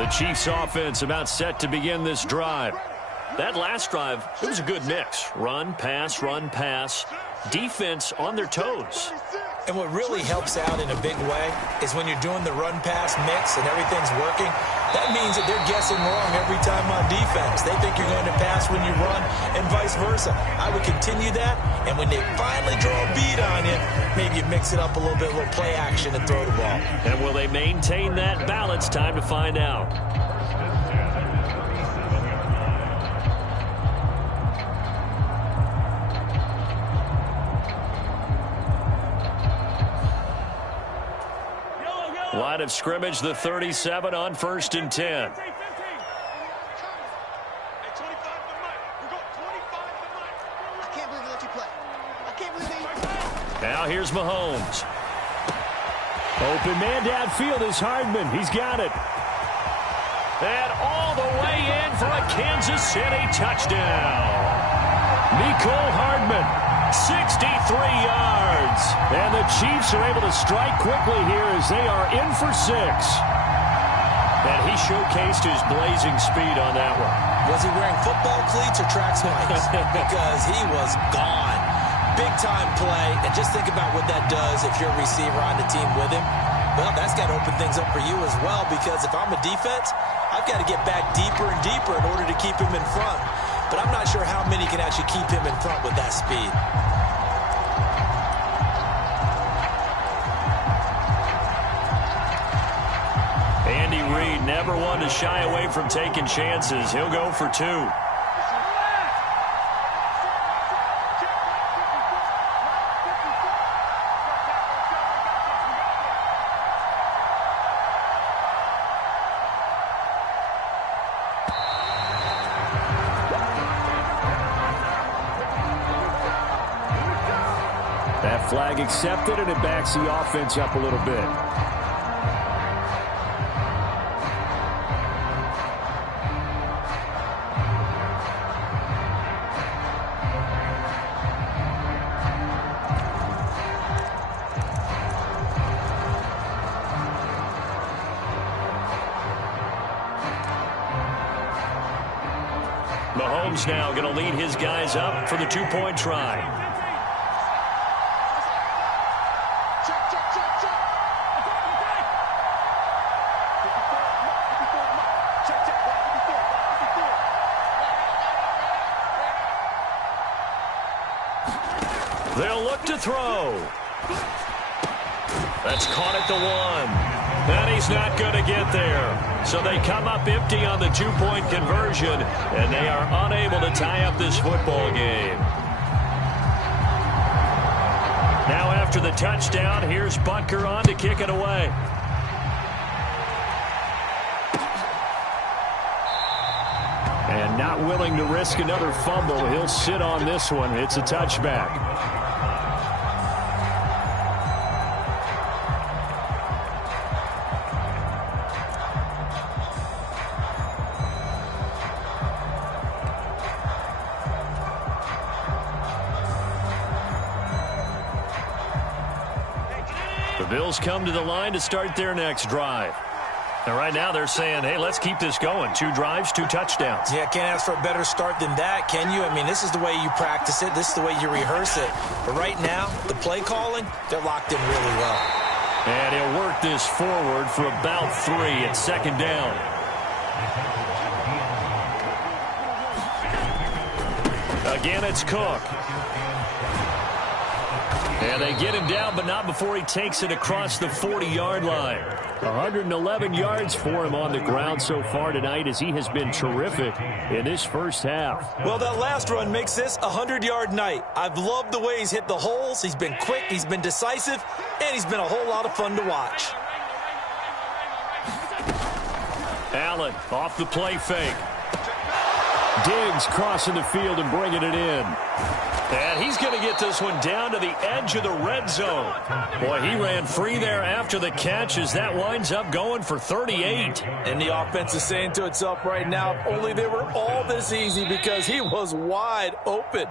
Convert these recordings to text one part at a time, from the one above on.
The Chiefs offense about set to begin this drive. That last drive, it was a good mix. Run, pass, defense on their toes. And what really helps out in a big way is when you're doing the run-pass mix and everything's working, that means that they're guessing wrong every time on defense. They think you're going to pass when you run and vice versa. I would continue that, and when they finally draw a beat on you, maybe you mix it up a little bit, a little play action and throw the ball. And will they maintain that balance? Time to find out. Line of scrimmage, the 37 on 1st and 10. Now here's Mahomes. Open man downfield is Hardman. He's got it. And all the way in for a Kansas City touchdown. Mecole Hardman, 63 yards. And the Chiefs are able to strike quickly here as they are in for 6. And he showcased his blazing speed on that one. Was he wearing football cleats or track spikes? Because he was gone. Big-time play. And just think about what that does if you're a receiver on the team with him. Well, that's got to open things up for you as well, because if I'm a defense, I've got to get back deeper and deeper in order to keep him in front. But I'm not sure how many can actually keep him in front with that speed. Andy Reid never one to shy away from taking chances. He'll go for 2. That flag accepted, and it backs the offense up a little bit. Mahomes now going to lead his guys up for the 2-point try. They'll look to throw. That's caught at the 1. And he's not going to get there. So they come up empty on the 2-point conversion, and they are unable to tie up this football game. Now after the touchdown, here's Butker on to kick it away. And not willing to risk another fumble. He'll sit on this one. It's a touchback. The Bills come to the line to start their next drive. And right now they're saying, hey, let's keep this going. 2 drives, 2 touchdowns. Yeah, can't ask for a better start than that, can you? I mean, this is the way you practice it. This is the way you rehearse it. But right now, the play calling, they're locked in really well. And he'll work this forward for about 3 at 2nd down. Again, it's Cook. And they get him down, but not before he takes it across the 40-yard line. 111 yards for him on the ground so far tonight, as he has been terrific in this first half. Well, that last run makes this a 100-yard night. I've loved the way he's hit the holes. He's been quick, he's been decisive, and he's been a whole lot of fun to watch. Allen off the play fake. Diggs crossing the field and bringing it in. And he's going to get this one down to the edge of the red zone. Boy, he ran free there after the catch as that winds up going for 38. And the offense is saying to itself right now, if only they were all this easy, because he was wide open.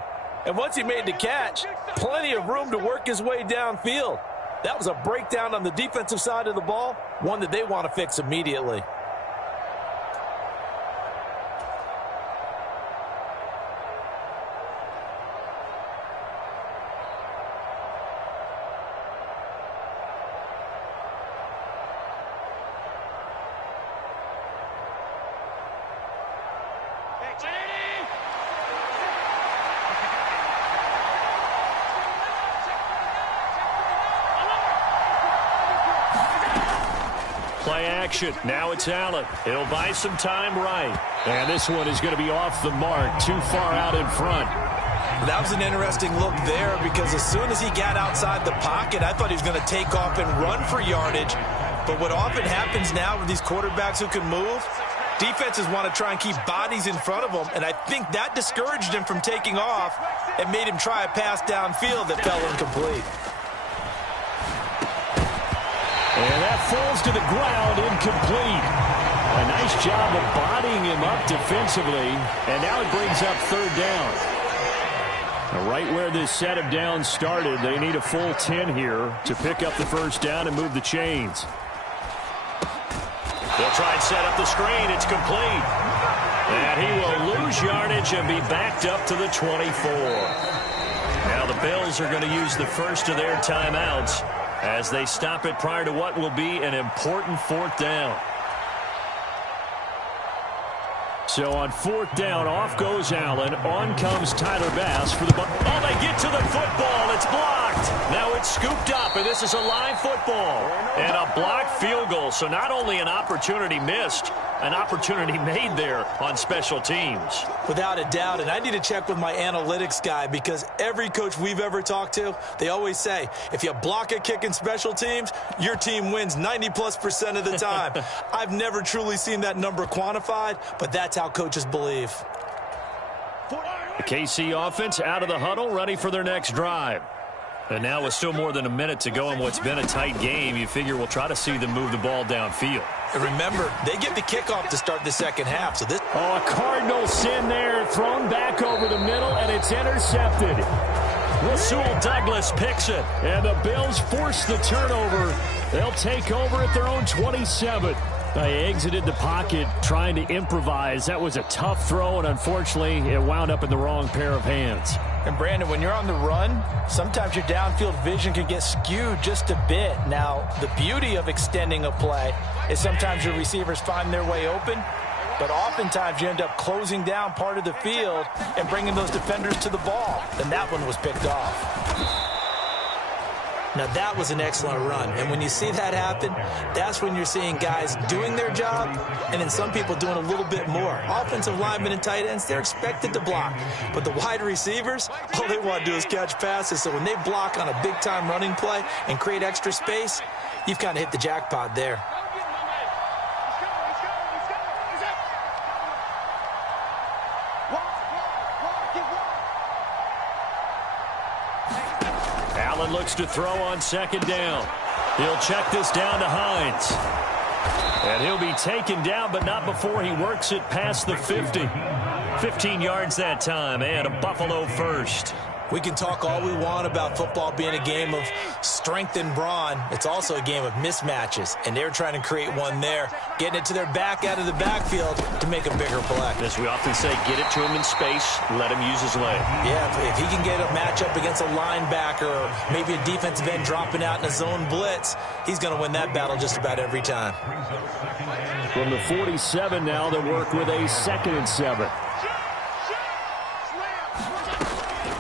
And once he made the catch, plenty of room to work his way downfield. That was a breakdown on the defensive side of the ball, one that they want to fix immediately. Play action. Now it's Allen. He'll buy some time right. And this one is going to be off the mark. Too far out in front. That was an interesting look there because as soon as he got outside the pocket, I thought he was going to take off and run for yardage. But what often happens now with these quarterbacks who can move, defenses want to try and keep bodies in front of them, and I think that discouraged him from taking off and made him try a pass downfield that fell incomplete. And that falls to the ground, incomplete. A nice job of bodying him up defensively, and now it brings up third down. Now, right where this set of downs started, they need a full 10 here to pick up the first down and move the chains. They'll try and set up the screen. It's complete. And he will lose yardage and be backed up to the 24. Now the Bills are going to use the first of their timeouts as they stop it prior to what will be an important fourth down. So on fourth down, off goes Allen. On comes Tyler Bass for the ball. Oh, they get to the football. It's blocked. Now it's scooped up, and this is a live football. And a blocked field goal. So not only an opportunity missed, an opportunity made there on special teams. Without a doubt, and I need to check with my analytics guy because every coach we've ever talked to, they always say, if you block a kick in special teams, your team wins 90+% of the time. I've never truly seen that number quantified, but that's how coaches believe. The KC offense out of the huddle, ready for their next drive. And now with still more than a minute to go in what's been a tight game, you figure we'll try to see them move the ball downfield. And remember, they get the kickoff to start the second half. So this. Oh, a Cardinal sin there, thrown back over the middle, and it's intercepted. Rasul Douglas picks it, and the Bills force the turnover. They'll take over at their own 27. They exited the pocket trying to improvise. That was a tough throw, and unfortunately, it wound up in the wrong pair of hands. And Brandon, when you're on the run, sometimes your downfield vision can get skewed just a bit. Now, the beauty of extending a play is sometimes your receivers find their way open, but oftentimes you end up closing down part of the field and bringing those defenders to the ball. And that one was picked off. Now, that was an excellent run. And when you see that happen, that's when you're seeing guys doing their job and then some people doing a little bit more. Offensive linemen and tight ends, they're expected to block. But the wide receivers, all they want to do is catch passes. So when they block on a big-time running play and create extra space, you've kind of hit the jackpot there. Allen looks to throw on second down. He'll check this down to Hines. And he'll be taken down, but not before he works it past the 50. 15 yards that time, and a Buffalo first. We can talk all we want about football being a game of strength and brawn. It's also a game of mismatches, and they're trying to create one there, getting it to their back out of the backfield to make a bigger play. As we often say, get it to him in space, let him use his leg. Yeah, if he can get a matchup against a linebacker or maybe a defensive end dropping out in a zone blitz, he's going to win that battle just about every time. From the 47 now, they'll work with a 2nd and 7.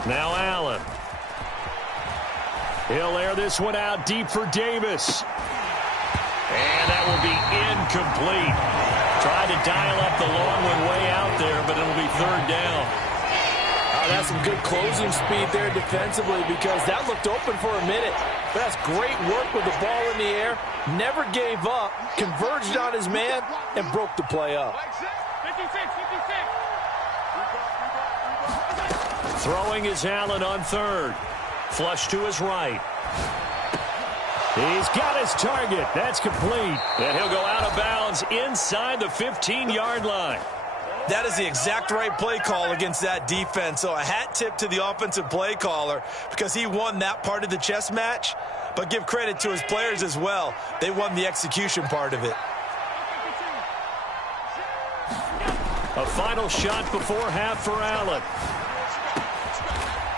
Now Allen. He'll air this one out deep for Davis. And that will be incomplete. Tried to dial up the long one way out there, but it'll be third down. That's some good closing speed there defensively because that looked open for a minute. But that's great work with the ball in the air. Never gave up, converged on his man, and broke the play up. 56. Throwing is Allen on third. Flush to his right. He's got his target. That's complete. And he'll go out of bounds inside the 15-yard line. That is the exact right play call against that defense. So a hat tip to the offensive play caller because he won that part of the chess match. But give credit to his players as well. They won the execution part of it. A final shot before half for Allen.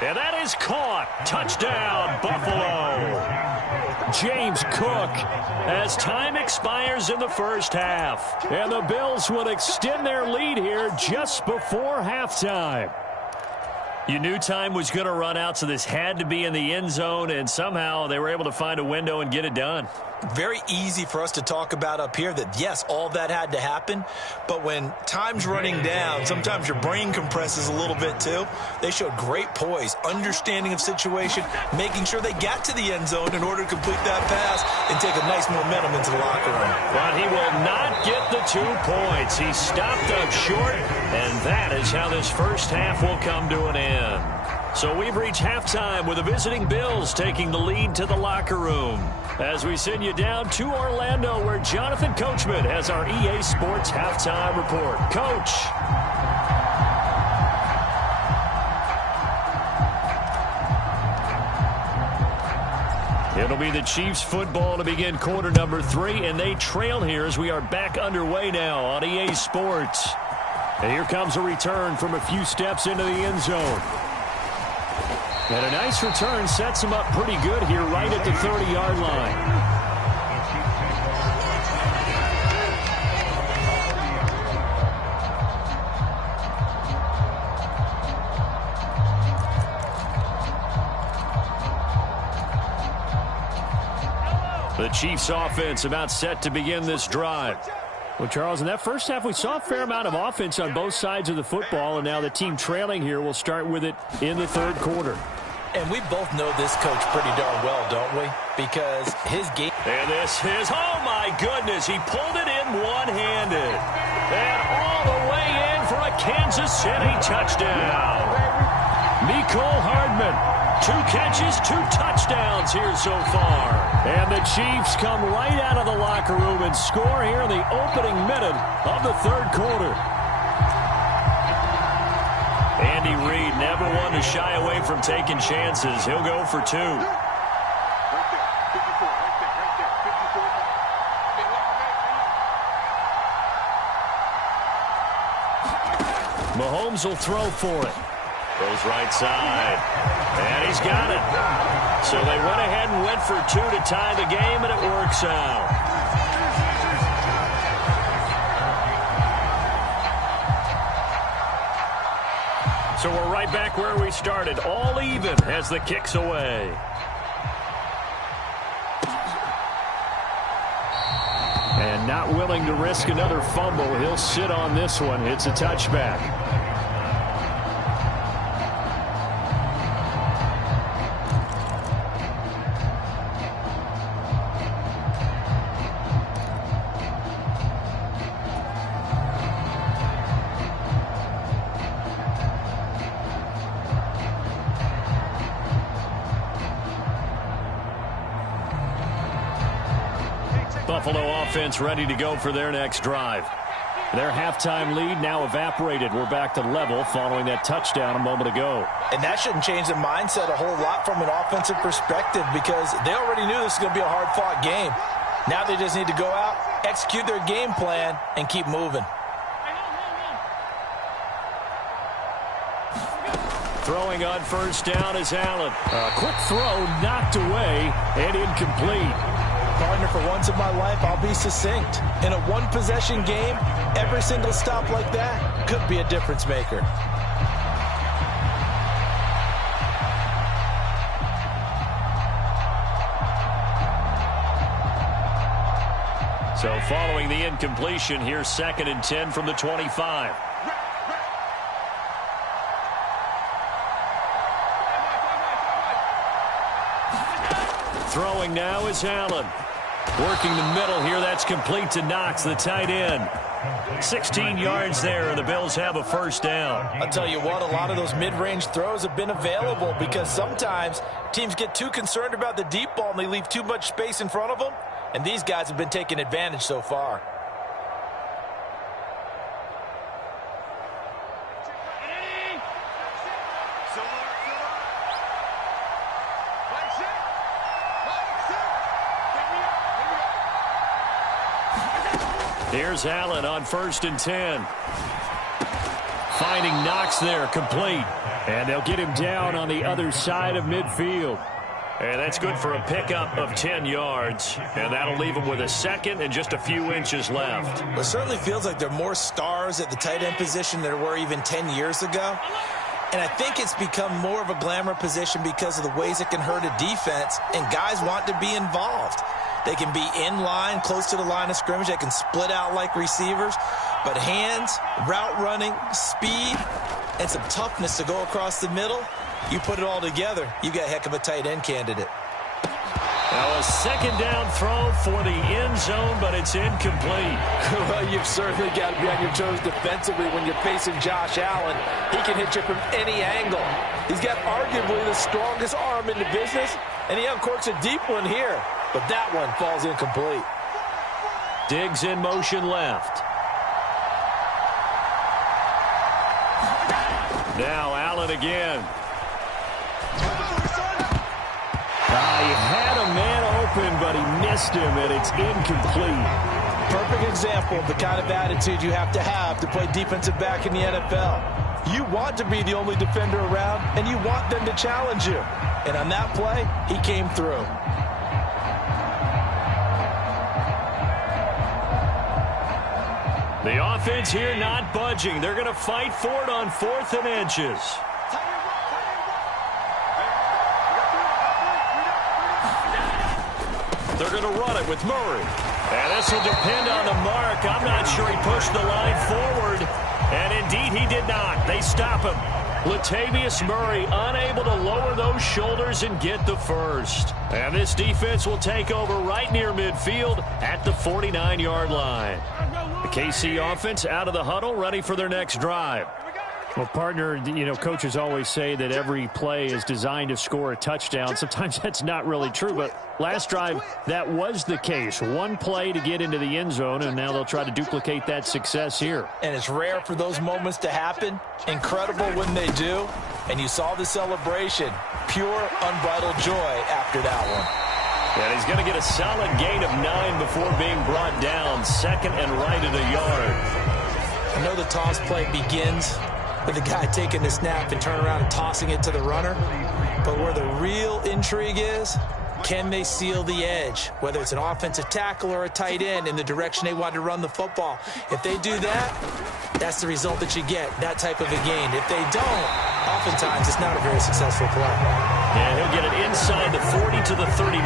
And that is caught. Touchdown, Buffalo. James Cook, as time expires in the first half. And the Bills will extend their lead here just before halftime. You knew time was going to run out, so this had to be in the end zone, and somehow they were able to find a window and get it done. Very easy for us to talk about up here that, yes, all that had to happen, but when time's running down, sometimes your brain compresses a little bit too. They showed great poise, understanding of situation, making sure they got to the end zone in order to complete that pass and take a nice momentum into the locker room. But he will not get the 2 points. He stopped up short, and that is how this first half will come to an end. So we've reached halftime with the visiting Bills taking the lead to the locker room. As we send you down to Orlando, where Jonathan Coachman has our EA Sports halftime report. Coach. It'll be the Chiefs football to begin quarter number 3, and they trail here as we are back underway now on EA Sports. And here comes a return from a few steps into the end zone. And a nice return sets him up pretty good here right at the 30-yard line. The Chiefs offense about set to begin this drive. Well, Charles, in that first half, we saw a fair amount of offense on both sides of the football, and now the team trailing here will start with it in the third quarter. And we both know this coach pretty darn well, don't we? Because his game... And this is, oh my goodness, he pulled it in one-handed. And all the way in for a Kansas City touchdown. Mecole Hardman, 2 catches, 2 touchdowns here so far. And the Chiefs come right out of the locker room and score here in the opening minute of the third quarter. Andy Reid never one to shy away from taking chances. He'll go for 2. Mahomes will throw for it. Goes right side. And he's got it. So they went ahead and went for 2 to tie the game, and it works out. So we're right back where we started, all even as the kick's away. And not willing to risk another fumble, he'll sit on this one. It's a touchback. Buffalo offense ready to go for their next drive. Their halftime lead now evaporated. We're back to level following that touchdown a moment ago. And that shouldn't change the mindset a whole lot from an offensive perspective because they already knew this was going to be a hard-fought game. Now they just need to go out, execute their game plan, and keep moving. Throwing on first down is Allen. A quick throw knocked away and incomplete. Partner, for once in my life, I'll be succinct. In a one-possession game, every single stop like that could be a difference maker. So following the incompletion, here's 2nd and 10 from the 25. Throwing now is Allen. Working the middle here, that's complete to Knox, the tight end. 16 yards there, and the Bills have a first down. I'll tell you what, a lot of those mid-range throws have been available because sometimes teams get too concerned about the deep ball and they leave too much space in front of them, and these guys have been taking advantage so far. Here's Allen on 1st and 10. Finding Knox there, complete. And they'll get him down on the other side of midfield. And that's good for a pickup of 10 yards. And that'll leave them with a second and just a few inches left. It certainly feels like there are more stars at the tight end position than there were even 10 years ago. And I think it's become more of a glamour position because of the ways it can hurt a defense, and guys want to be involved. They can be in line, close to the line of scrimmage. They can split out like receivers. But hands, route running, speed, and some toughness to go across the middle, you put it all together, you got a heck of a tight end candidate. Now a second down throw for the end zone, but it's incomplete. Well, you've certainly got to be on your toes defensively when you're facing Josh Allen. He can hit you from any angle. He's got arguably the strongest arm in the business, and he uncorks a deep one here. But that one falls incomplete. Diggs in motion left. Now Allen again. He had a man open, but he missed him, and it's incomplete. Perfect example of the kind of attitude you have to play defensive back in the NFL. You want to be the only defender around, and you want them to challenge you. And on that play, he came through. The offense here not budging. They're going to fight for it on 4th and inches. They're going to run it with Murray. And this will depend on the mark. I'm not sure he pushed the line forward. And indeed he did not. They stop him. Latavius Murray unable to lower those shoulders and get the first. And this defense will take over right near midfield at the 49-yard line. The KC offense out of the huddle, ready for their next drive. Well, partner, you know, coaches always say that every play is designed to score a touchdown. Sometimes that's not really true, but last drive, that was the case. One play to get into the end zone, and now they'll try to duplicate that success here. And it's rare for those moments to happen. Incredible when they do. And you saw the celebration. Pure, unbridled joy after that one. And he's going to get a solid gain of 9 before being brought down. 2nd and right at a yard. I know the toss play begins with the guy taking the snap and turn around and tossing it to the runner. But where the real intrigue is, can they seal the edge? Whether it's an offensive tackle or a tight end in the direction they want to run the football. If they do that, that's the result that you get, that type of a gain. If they don't, oftentimes it's not a very successful play. And he'll get it inside the 40 to the 39.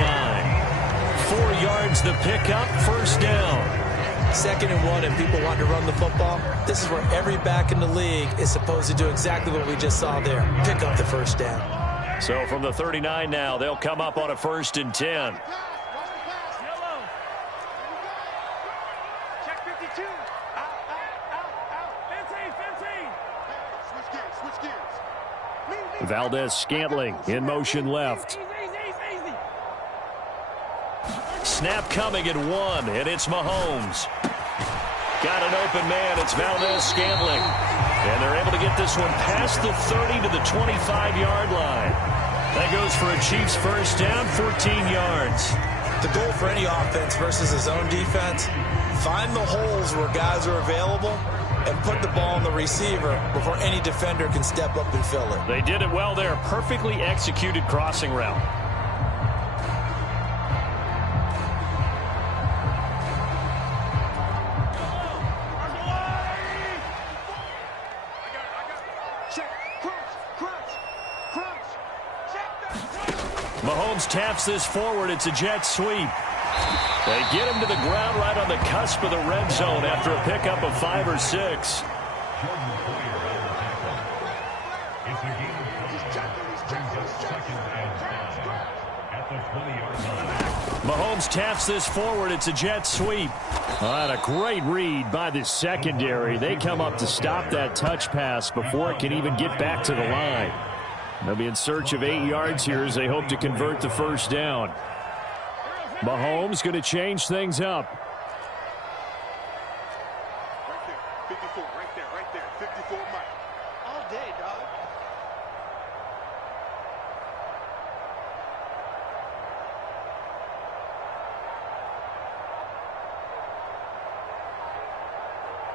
4 yards the pickup, first down. 2nd and 1, and people want to run the football. This is where every back in the league is supposed to do exactly what we just saw there. Pick up the first down. So from the 39 now, they'll come up on a 1st and 10. Valdez-Scantling in motion left. Snap coming at 1, and it's Mahomes. Got an open man. It's Valdez-Scantling. And they're able to get this one past the 30 to the 25-yard line. That goes for a Chiefs first down, 14 yards. The goal for any offense versus his own defense, find the holes where guys are available and put the ball on the receiver before any defender can step up and fill it. They did it well there. Perfectly executed crossing route. Mahomes taps this forward. It's a jet sweep. They get him to the ground right on the cusp of the red zone after a pickup of 5 or 6. Mahomes taps this forward. It's a jet sweep. And a great read by the secondary. They come up to stop that touch pass before it can even get back to the line. They'll be in search of 8 yards here as they hope to convert the first down. Mahomes going to change things up. Right there, 54, right there, 54 Mike. All day, dog.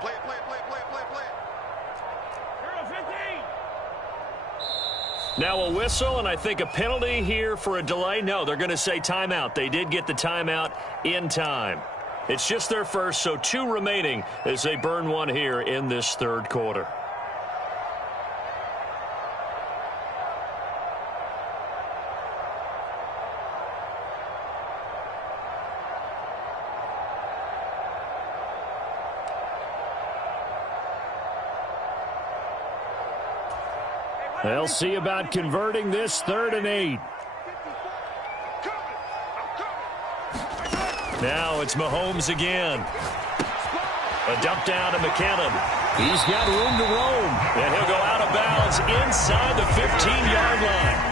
Play it. Hero 15. Now a whistle, and I think a penalty here for a delay. No, they're going to say timeout. They did get the timeout in time. It's just their first, so 2 remaining as they burn one here in this third quarter. They'll see about converting this 3rd and 8. Now it's Mahomes again. A dump down to McKinnon. He's got room to roam. And he'll go out of bounds inside the 15-yard line.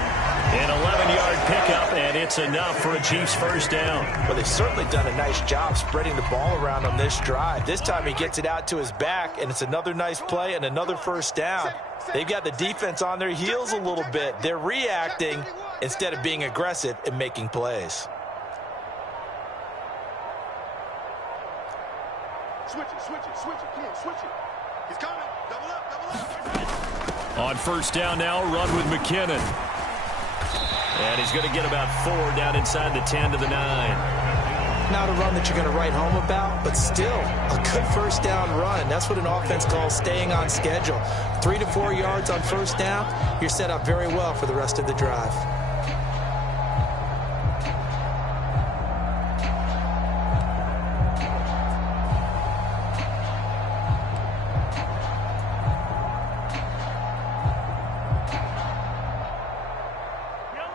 An 11-yard pickup, and it's enough for a Chiefs first down. Well, they've certainly done a nice job spreading the ball around on this drive. This time he gets it out to his back, and it's another nice play and another first down. They've got the defense on their heels a little bit. They're reacting instead of being aggressive and making plays. Switch it. Come on, switch it. He's coming. Double up. On first down now, run with McKinnon. And he's going to get about 4 down inside the 10 to the 9. Not a run that you're going to write home about, but still a good first down run. That's what an offense calls staying on schedule. 3 to 4 yards on first down, you're set up very well for the rest of the drive.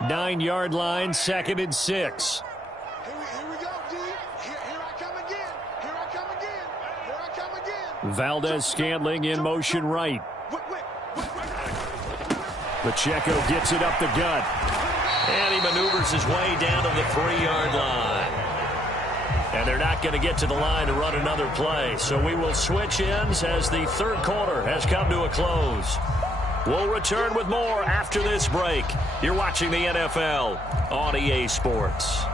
Nine-yard line, 2nd and 6. Here we go, D. Here I come again. Valdez-Scantling in motion right. Pacheco gets it up the gut. And he maneuvers his way down to the 3-yard line. And they're not going to get to the line to run another play. So we will switch ends as the third quarter has come to a close. We'll return with more after this break. You're watching the NFL on EA Sports.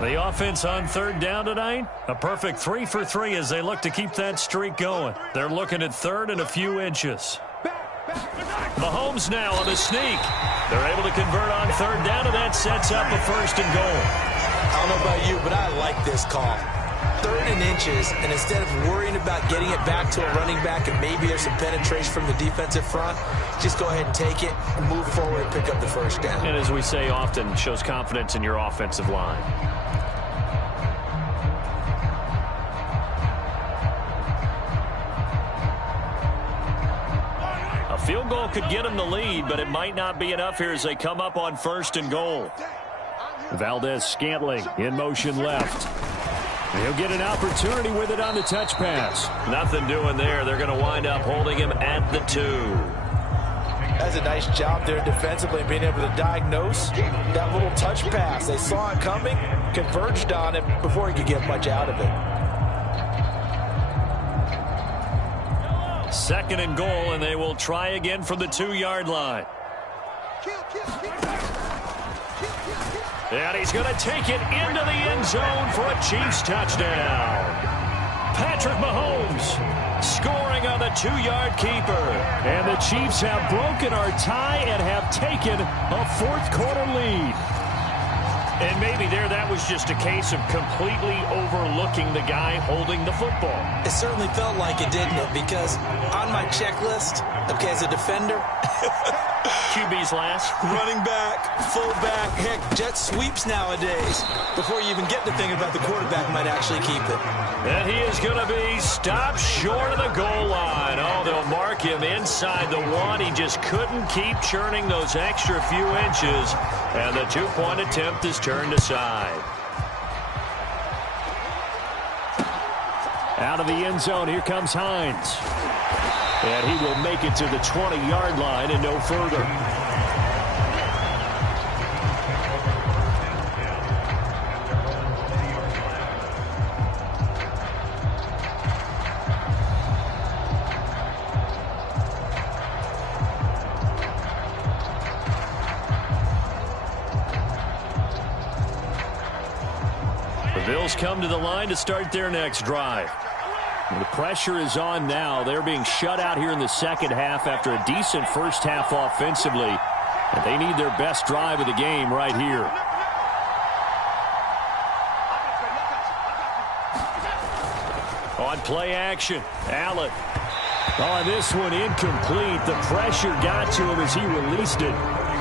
The offense on third down tonight, a perfect 3 for 3 as they look to keep that streak going. They're looking at 3rd and a few inches. Mahomes now on the sneak. They're able to convert on 3rd down, and that sets up a 1st and goal. I don't know about you, but I like this call. 3rd and inches, and instead of worrying about getting it back to a running back and maybe there's some penetration from the defensive front, just go ahead and take it, move forward, and pick up the 1st down. And as we say often, shows confidence in your offensive line. Field goal could get them the lead, but it might not be enough here as they come up on 1st and goal. Valdez-Scantling in motion left. He'll get an opportunity with it on the touch pass. Nothing doing there. They're going to wind up holding him at the 2. That's a nice job there defensively, being able to diagnose that little touch pass. They saw it coming, converged on it before he could get much out of it. 2nd and goal, and they will try again from the 2-yard line. And he's going to take it into the end zone for a Chiefs touchdown. Patrick Mahomes scoring on the 2-yard keeper. And the Chiefs have broken our tie and have taken a 4th quarter lead. And maybe there that was just a case of completely overlooking the guy holding the football. It certainly felt like it, didn't it? Because on my checklist, okay, as a defender, QB's last. running back, fullback, heck, jet sweeps nowadays. Before you even get to think about the quarterback might actually keep it. And he is going to be stopped short of the goal line. Oh, they'll mark him inside the 1. He just couldn't keep churning those extra few inches. And the 2-point attempt is turned aside. Out of the end zone, here comes Hines. And he will make it to the 20-yard line and no further. Bills come to the line to start their next drive. The pressure is on now. They're being shut out here in the second half after a decent first half offensively. And they need their best drive of the game right here. On play action, Allen. On this one, incomplete. The pressure got to him as he released it.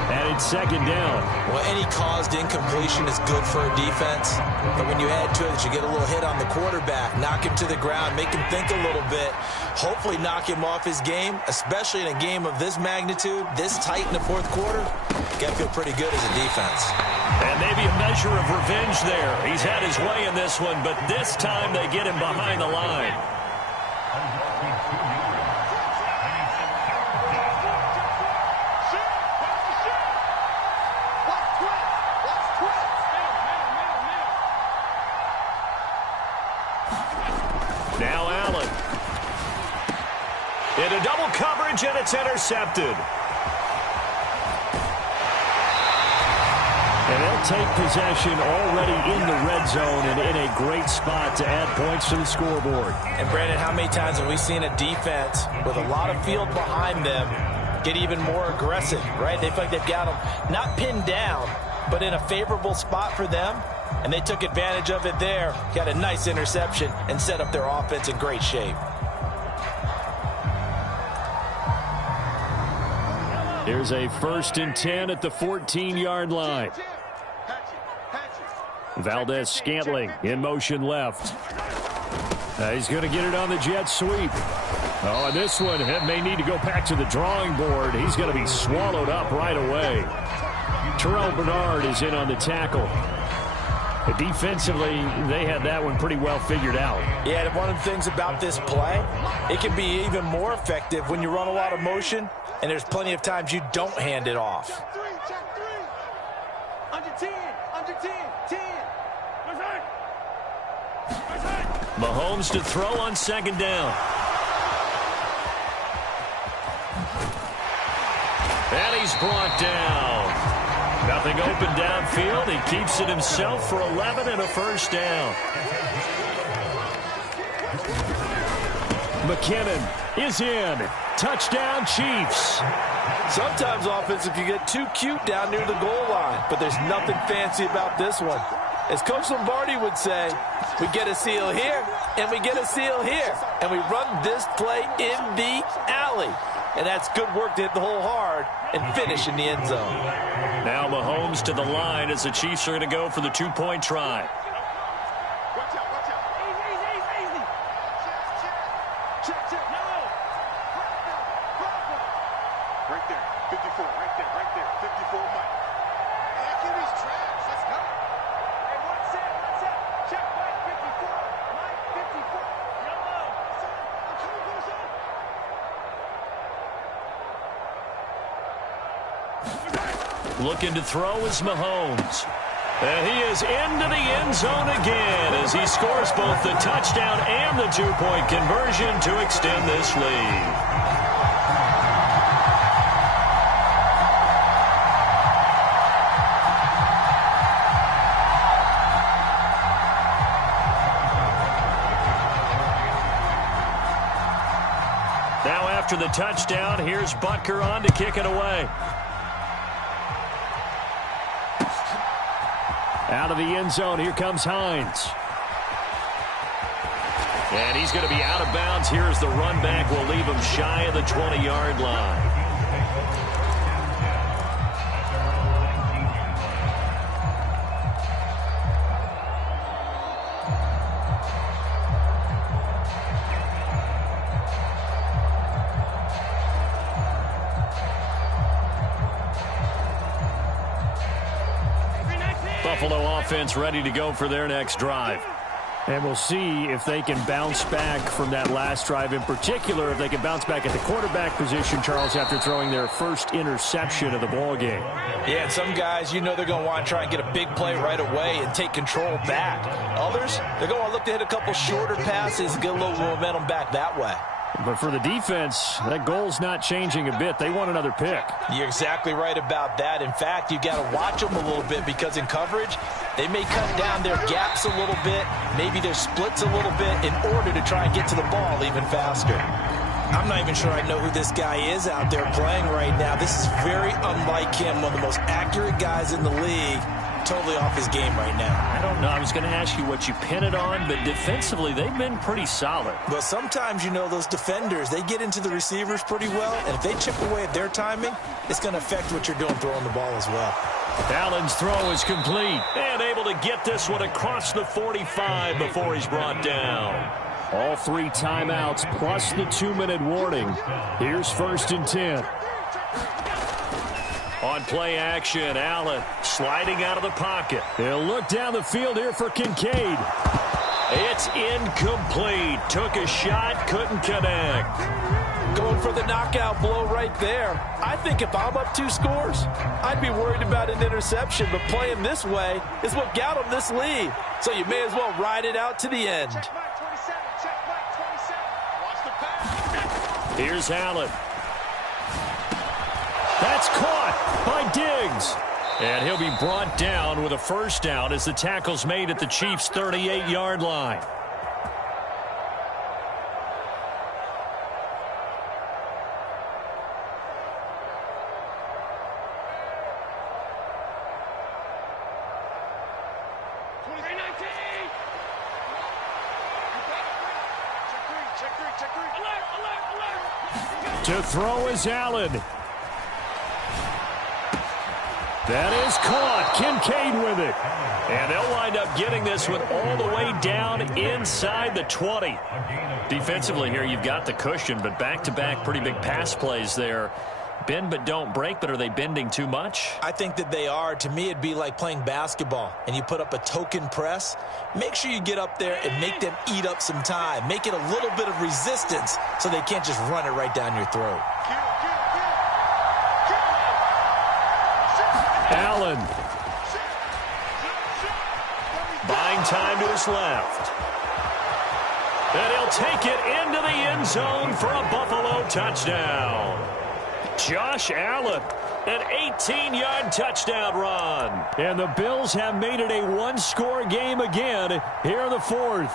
And it's second down. Well, any caused incompletion is good for a defense. But when you add to it that you get a little hit on the quarterback, knock him to the ground, make him think a little bit, hopefully knock him off his game, especially in a game of this magnitude, this tight in the fourth quarter, you got to feel pretty good as a defense. And maybe a measure of revenge there. He's had his way in this one, but this time they get him behind the line. Now Allen. Into double coverage, and it's intercepted. And they'll take possession already in the red zone and in a great spot to add points to the scoreboard. And, Brandon, how many times have we seen a defense with a lot of field behind them get even more aggressive, right? They feel like they've got them not pinned down, but in a favorable spot for them. And they took advantage of it there, got a nice interception, and set up their offense in great shape. Here's a 1st and 10 at the 14-yard line. Valdez-Scantling in motion left. He's going to get it on the jet sweep. Oh, and this one may need to go back to the drawing board. He's going to be swallowed up right away. Terrell Bernard is in on the tackle. Defensively, they had that one pretty well figured out. Yeah, and one of the things about this play, it can be even more effective when you run a lot of motion, and there's plenty of times you don't hand it off. Check three. Under 10, 10. Mahomes to throw on second down. And he's brought down. Nothing open downfield. He keeps it himself for 11 and a first down. McKinnon is in. Touchdown, Chiefs. Sometimes offensive can get too cute down near the goal line, but there's nothing fancy about this one. As Coach Lombardi would say, we get a seal here, and we get a seal here, and we run this play in the alley. And that's good work to hit the hole hard and finish in the end zone. Now Mahomes to the line as the Chiefs are going to go for the two-point try. Watch out. Easy. Check. No. Right there. 54. Right there. 54 Mike. Accuracy's trash. Let's go. Hey, one set. Check Mike 54. Mike 54. Yellow. I'm coming for the shot. Looking to throw is Mahomes. And he is into the end zone again as he scores both the touchdown and the two-point conversion to extend this lead. Now after the touchdown, here's Butker on to kick it away. Out of the end zone, here comes Hines. And he's going to be out of bounds here as the run back will leave him shy of the 20-yard line. Buffalo offense ready to go for their next drive. And we'll see if they can bounce back from that last drive, in particular if they can bounce back at the quarterback position, Charles, after throwing their first interception of the ballgame. Yeah, and some guys, you know they're going to want to try and get a big play right away and take control back. Others, they're going to look to hit a couple shorter passes and get a little momentum back that way. But for the defense, that goal's not changing a bit. They want another pick. You're exactly right about that. In fact, you got to watch them a little bit because in coverage, They may cut down their gaps a little bit, maybe their splits a little bit in order to try and get to the ball even faster. I'm not even sure I know who this guy is out there playing right now. This is very unlike him, one of the most accurate guys in the league. Totally off his game right now. I don't know. I was going to ask you what you pin it on, but defensively, they've been pretty solid. But sometimes, you know, those defenders, they get into the receivers pretty well, and if they chip away at their timing, it's going to affect what you're doing throwing the ball as well. Allen's throw is complete. And able to get this one across the 45 before he's brought down. All 3 timeouts plus the 2-minute warning. Here's 1st and 10. On play action, Allen sliding out of the pocket. They'll look down the field here for Kincaid. It's incomplete. Took a shot, couldn't connect. Going for the knockout blow right there. I think if I'm up 2 scores, I'd be worried about an interception, but playing this way is what got him this lead. So you may as well ride it out to the end. Check back 27. Check back 27. Watch the pass. Here's Allen. That's caught by Diggs. And he'll be brought down with a first down as the tackle's made at the Chiefs' 38-yard line. To throw is Allen. That is caught. Kincaid with it. And they'll wind up getting this one all the way down inside the 20. Defensively here, you've got the cushion, but back-to-back pretty big pass plays there. Bend but don't break, but are they bending too much? I think that they are. To me, it'd be like playing basketball, and you put up a token press. Make sure you get up there and make them eat up some time. Make it a little bit of resistance so they can't just run it right down your throat. Allen. Buying time to his left. And he'll take it into the end zone for a Buffalo touchdown. Josh Allen, an 18-yard touchdown run. And the Bills have made it a 1-score game again here in the 4th.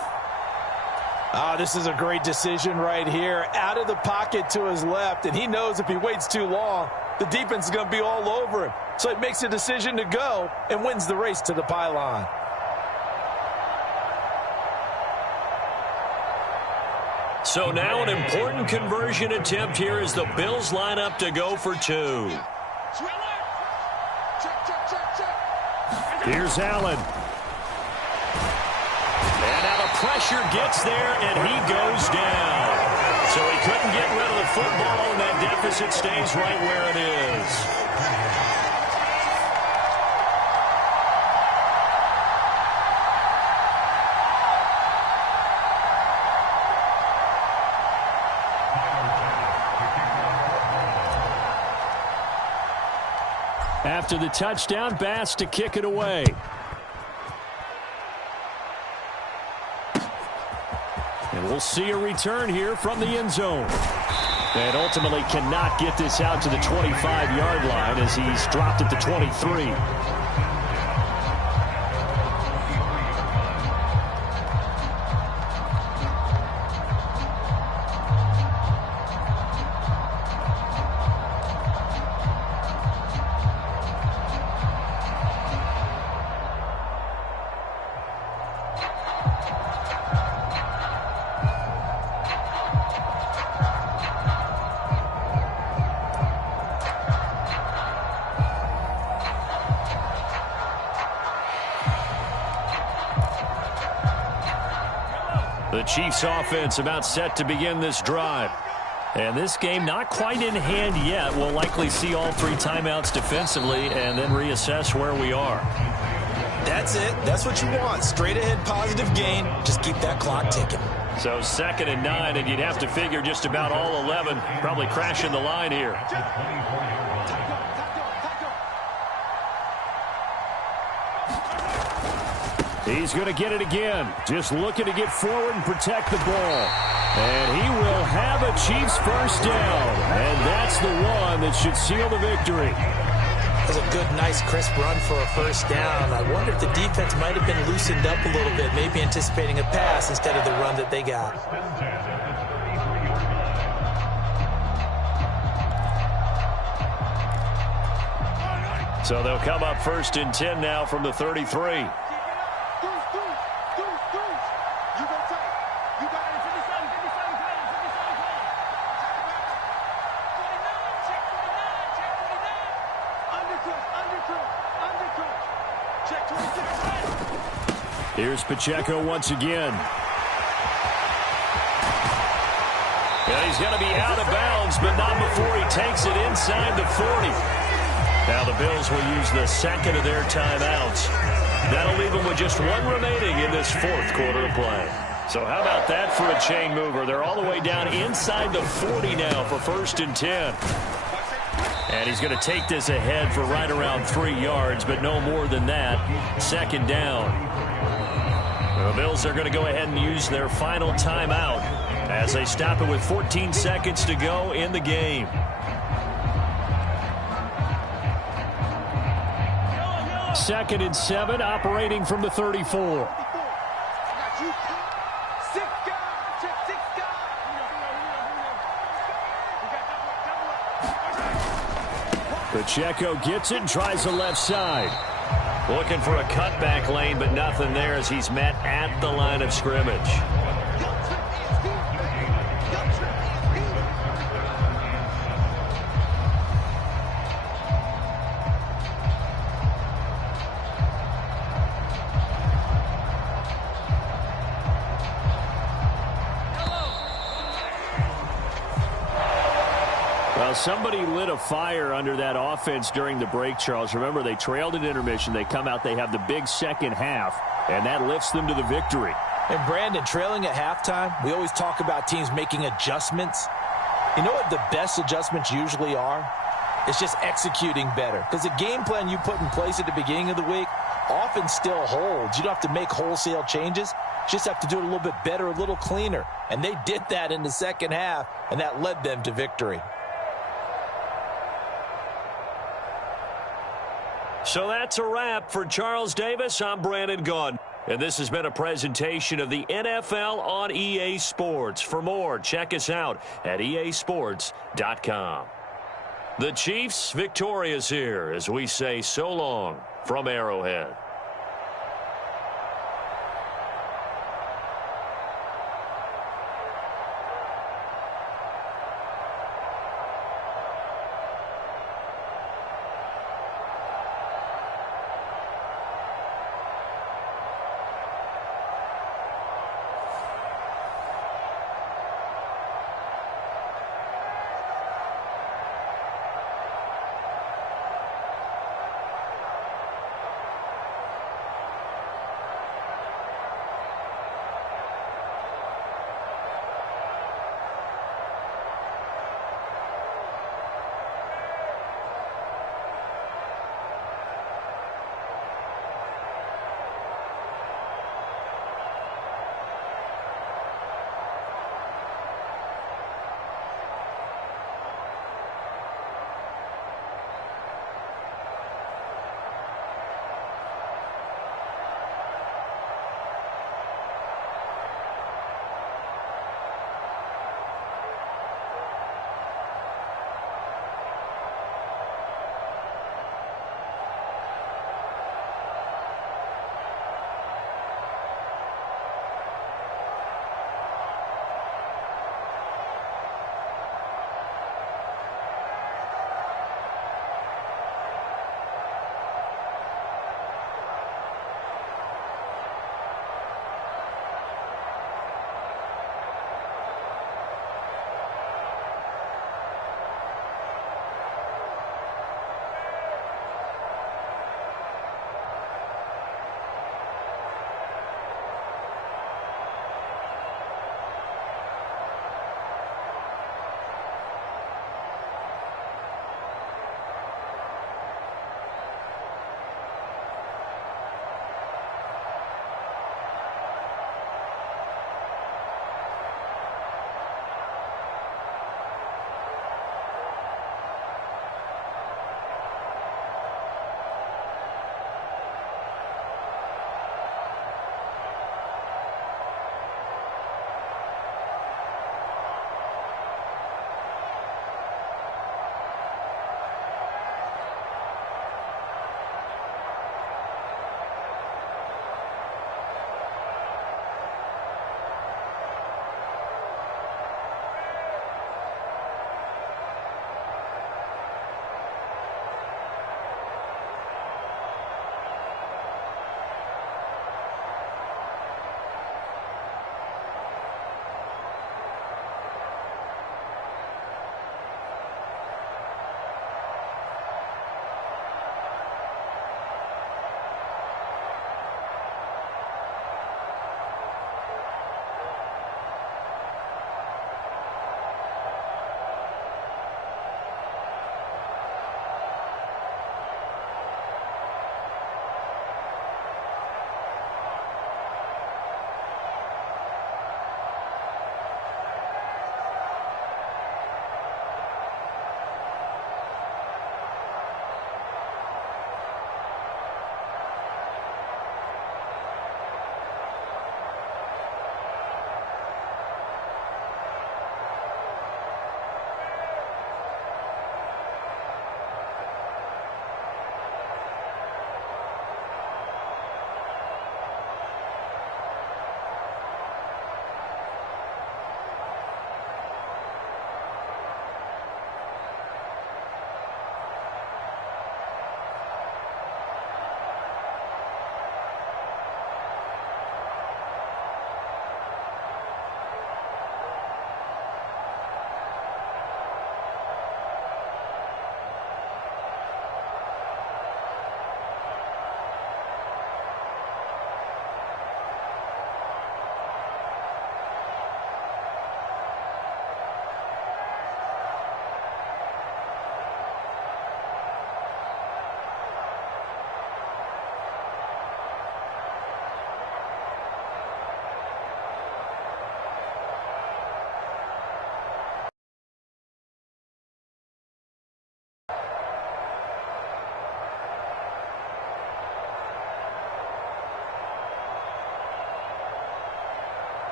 This is a great decision right here. Out of the pocket to his left, and he knows if he waits too long, the defense is going to be all over him. So he makes a decision to go and wins the race to the pylon. So now an important conversion attempt here as the Bills line up to go for 2. Here's Allen. And now the pressure gets there, and he goes down. So he couldn't get rid of the football, and that deficit stays right where it is. After the touchdown, Bass to kick it away. And we'll see a return here from the end zone. And ultimately cannot get this out to the 25-yard line as he's dropped at the 23. The Chiefs offense about set to begin this drive. And this game not quite in hand yet. We'll likely see all 3 timeouts defensively and then reassess where we are. That's it. That's what you want. Straight ahead positive gain. Just keep that clock ticking. So 2nd and 9, and you'd have to figure just about all 11 probably crashing the line here. He's going to get it again. Just looking to get forward and protect the ball. And he will have a Chiefs first down. And that's the one that should seal the victory. That was a good, nice, crisp run for a first down. I wonder if the defense might have been loosened up a little bit, maybe anticipating a pass instead of the run that they got. So they'll come up 1st and 10 now from the 33. Here's Pacheco once again. And he's going to be out of bounds, but not before he takes it inside the 40. Now the Bills will use the second of their timeouts. That'll leave them with just one remaining in this 4th quarter of play. So how about that for a chain mover? They're all the way down inside the 40 now for 1st and 10. And he's going to take this ahead for right around 3 yards, but no more than that. 2nd down. The Bills are going to go ahead and use their final timeout as they stop it with 14 seconds to go in the game. Second and 7, operating from the 34. Pacheco gets it and tries the left side. Looking for a cutback lane, but nothing there as he's met at the line of scrimmage. Well, somebody lit a fire under that offense during the break, Charles. Remember, they trailed at intermission. They come out, they have the big second half, and that lifts them to the victory. And Brandon, trailing at halftime, we always talk about teams making adjustments. You know what the best adjustments usually are? It's just executing better. Because the game plan you put in place at the beginning of the week often still holds. You don't have to make wholesale changes. You just have to do it a little bit better, a little cleaner. And they did that in the second half, and that led them to victory. So that's a wrap for Charles Davis. I'm Brandon Gaudin. And this has been a presentation of the NFL on EA Sports. For more, check us out at easports.com. The Chiefs victorious here as we say so long from Arrowhead.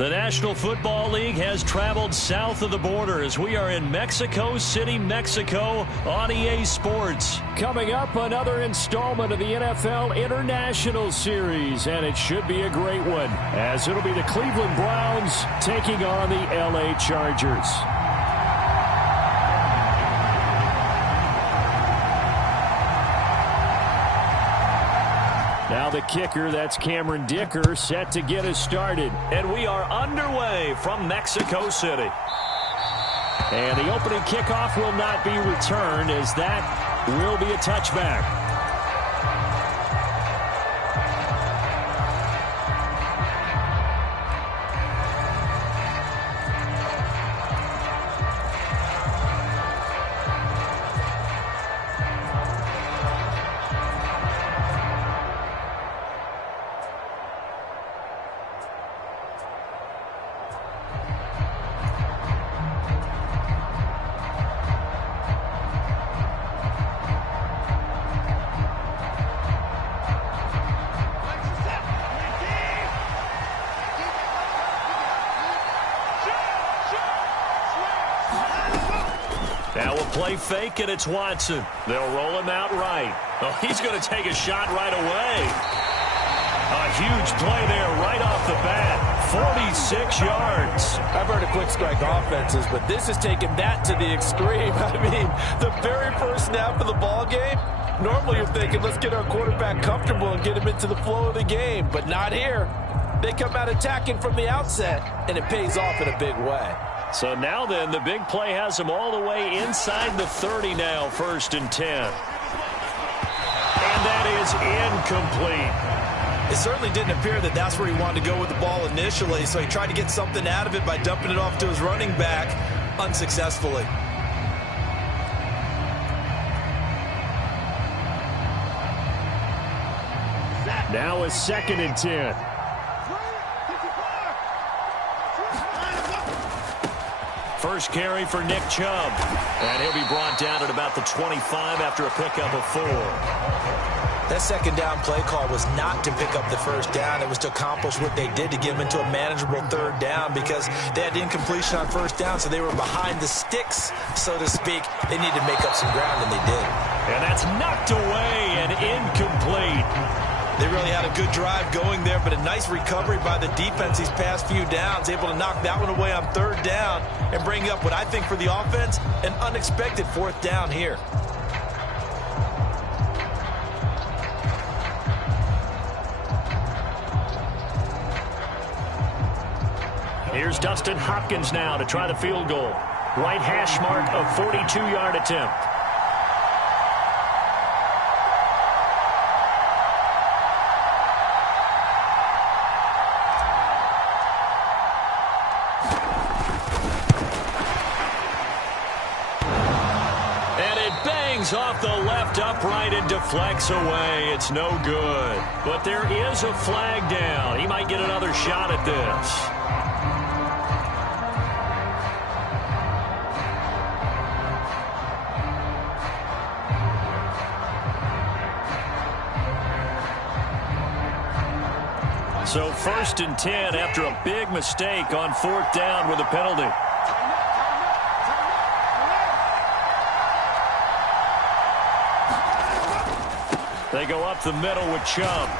The National Football League has traveled south of the border as we are in Mexico City, Mexico on EA Sports. Coming up, another installment of the NFL International Series, and it should be a great one, as it'll be the Cleveland Browns taking on the LA Chargers. Now the kicker, that's Cameron Dicker, set to get us started. And we are underway from Mexico City. And the opening kickoff will not be returned, as that will be a touchback. Now we'll play fake, and it's Watson. They'll roll him out right. Oh, he's going to take a shot right away. A huge play there right off the bat. 46 yards. I've heard of quick strike offenses, but this is taking that to the extreme. I mean, the very first snap of the ball game, normally you're thinking, let's get our quarterback comfortable and get him into the flow of the game, but not here. They come out attacking from the outset, and it pays off in a big way. So now then, the big play has him all the way inside the 30 now, 1st and 10. And that is incomplete. It certainly didn't appear that that's where he wanted to go with the ball initially, so he tried to get something out of it by dumping it off to his running back unsuccessfully. Now a 2nd and 10. First carry for Nick Chubb. And he'll be brought down at about the 25 after a pickup of 4. That second down play call was not to pick up the first down. It was to accomplish what they did to get them into a manageable 3rd down because they had incompletion on 1st down, so they were behind the sticks, so to speak. They needed to make up some ground, and they did. And that's knocked away and incomplete. They really had a good drive going there, but a nice recovery by the defense these past few downs, able to knock that one away on 3rd down and bring up what I think for the offense, an unexpected 4th down here. Here's Dustin Hopkins now to try the field goal. Right hash mark, a 42-yard attempt. Off the left upright and deflects away. It's no good. But there is a flag down. He might get another shot at this. So 1st and 10 after a big mistake on 4th down with a penalty. They go up the middle with Chubb.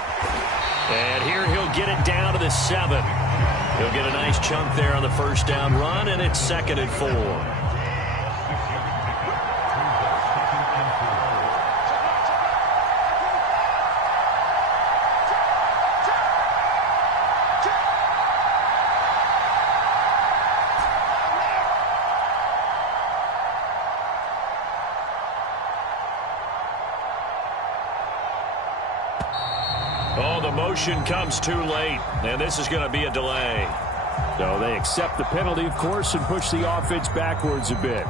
And here he'll get it down to the 7. He'll get a nice chunk there on the 1st down run, and it's 2nd and 4. Oh, the motion comes too late, and this is going to be a delay. So they accept the penalty, of course, and push the offense backwards a bit.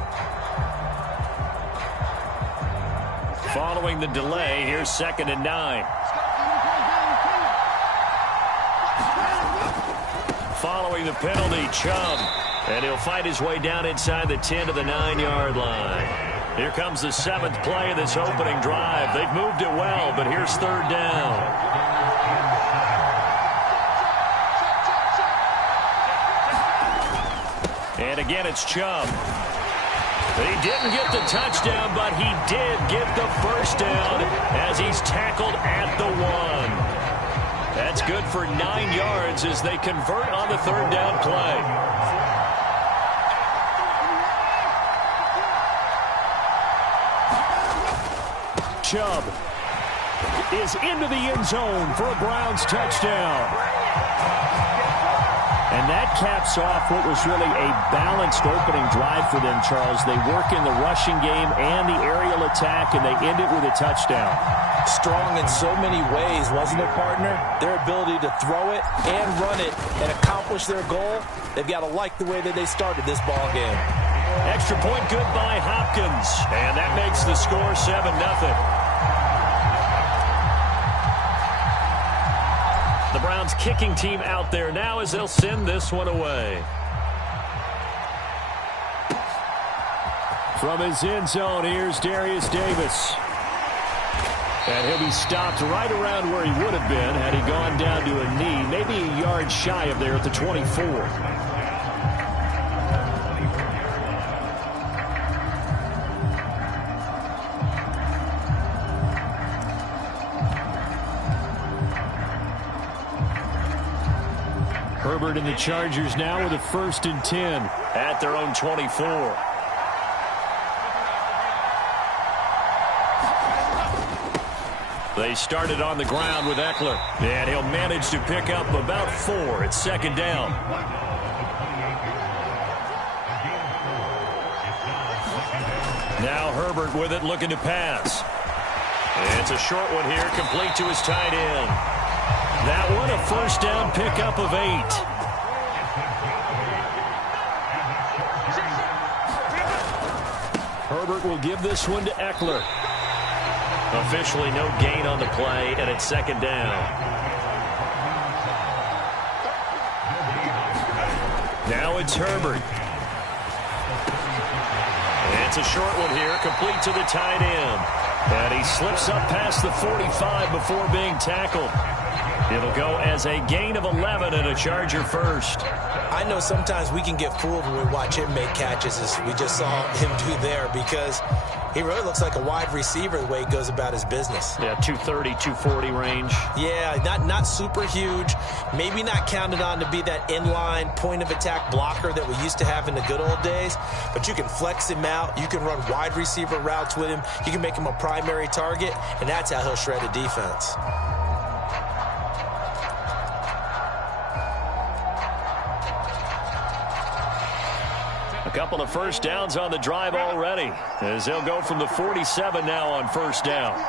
Following the delay, here's 2nd and 9. Following the penalty, Chubb. And he'll fight his way down inside the 10 to the 9-yard line. Here comes the 7th play of this opening drive. They've moved it well, but here's 3rd down. And again, it's Chubb. He didn't get the touchdown, but he did get the first down as he's tackled at the 1. That's good for 9 yards as they convert on the third down play. Chubb is into the end zone for a Browns touchdown. And that caps off what was really a balanced opening drive for them, Charles. They work in the rushing game and the aerial attack, and they end it with a touchdown. Strong in so many ways, wasn't it, partner? Their ability to throw it and run it and accomplish their goal, they've got to like the way that they started this ball game. Extra point good by Hopkins, and that makes the score 7-0. The Browns kicking team out there now as they'll send this one away. From his end zone, here's Darius Davis. And he'll be stopped right around where he would have been had he gone down to a knee, maybe a yard shy of there at the 24. Herbert and the Chargers now with a 1st and 10 at their own 24. They started on the ground with Eckler, and he'll manage to pick up about 4 at 2nd down. Now Herbert with it, looking to pass. It's a short one here, complete to his tight end. That one a 1st down pickup of 8. Herbert will give this one to Eckler. Officially no gain on the play, and it's 2nd down. Now it's Herbert. It's a short one here, complete to the tight end. And he slips up past the 45 before being tackled. It'll go as a gain of 11 and a Charger first. I know sometimes we can get fooled when we watch him make catches, as we just saw him do there, because he really looks like a wide receiver the way he goes about his business. Yeah, 230, 240 range. Yeah, not super huge. Maybe not counted on to be that inline point-of-attack blocker that we used to have in the good old days. But you can flex him out. You can run wide receiver routes with him. You can make him a primary target, and that's how he'll shred a defense. A couple of 1st downs on the drive already, as they'll go from the 47 now on 1st down.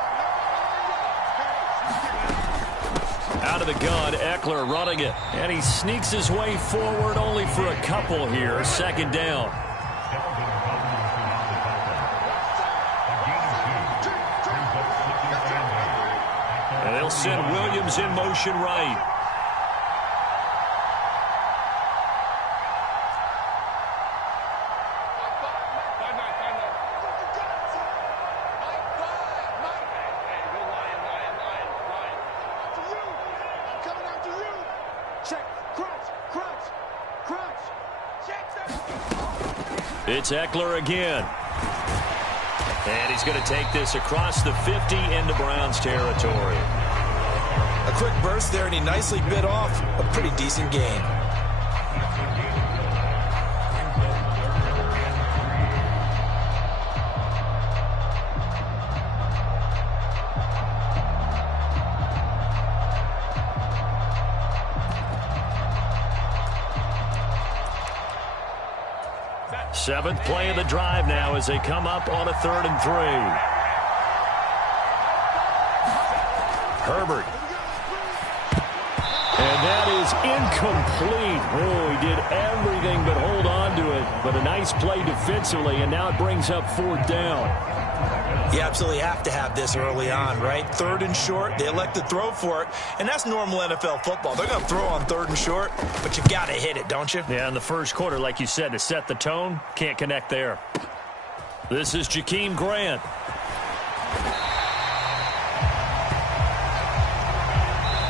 Out of the gun, Eckler running it. And he sneaks his way forward only for a couple here. 2nd down. And they'll send Williams in motion right. It's Eckler again. And he's going to take this across the 50 into Browns territory. A quick burst there, and he nicely bit off a pretty decent gain. Seventh play of the drive now as they come up on a 3rd and 3. Herbert. And that is incomplete. Oh, he did everything but hold on to it. But a nice play defensively, and now it brings up 4th down. You absolutely have to have this early on, right? 3rd and short, they elect to throw for it, and that's normal NFL football. They're going to throw on 3rd and short, but you got to hit it, don't you? Yeah, in the first quarter, like you said, to set the tone, can't connect there. This is Jakeem Grant.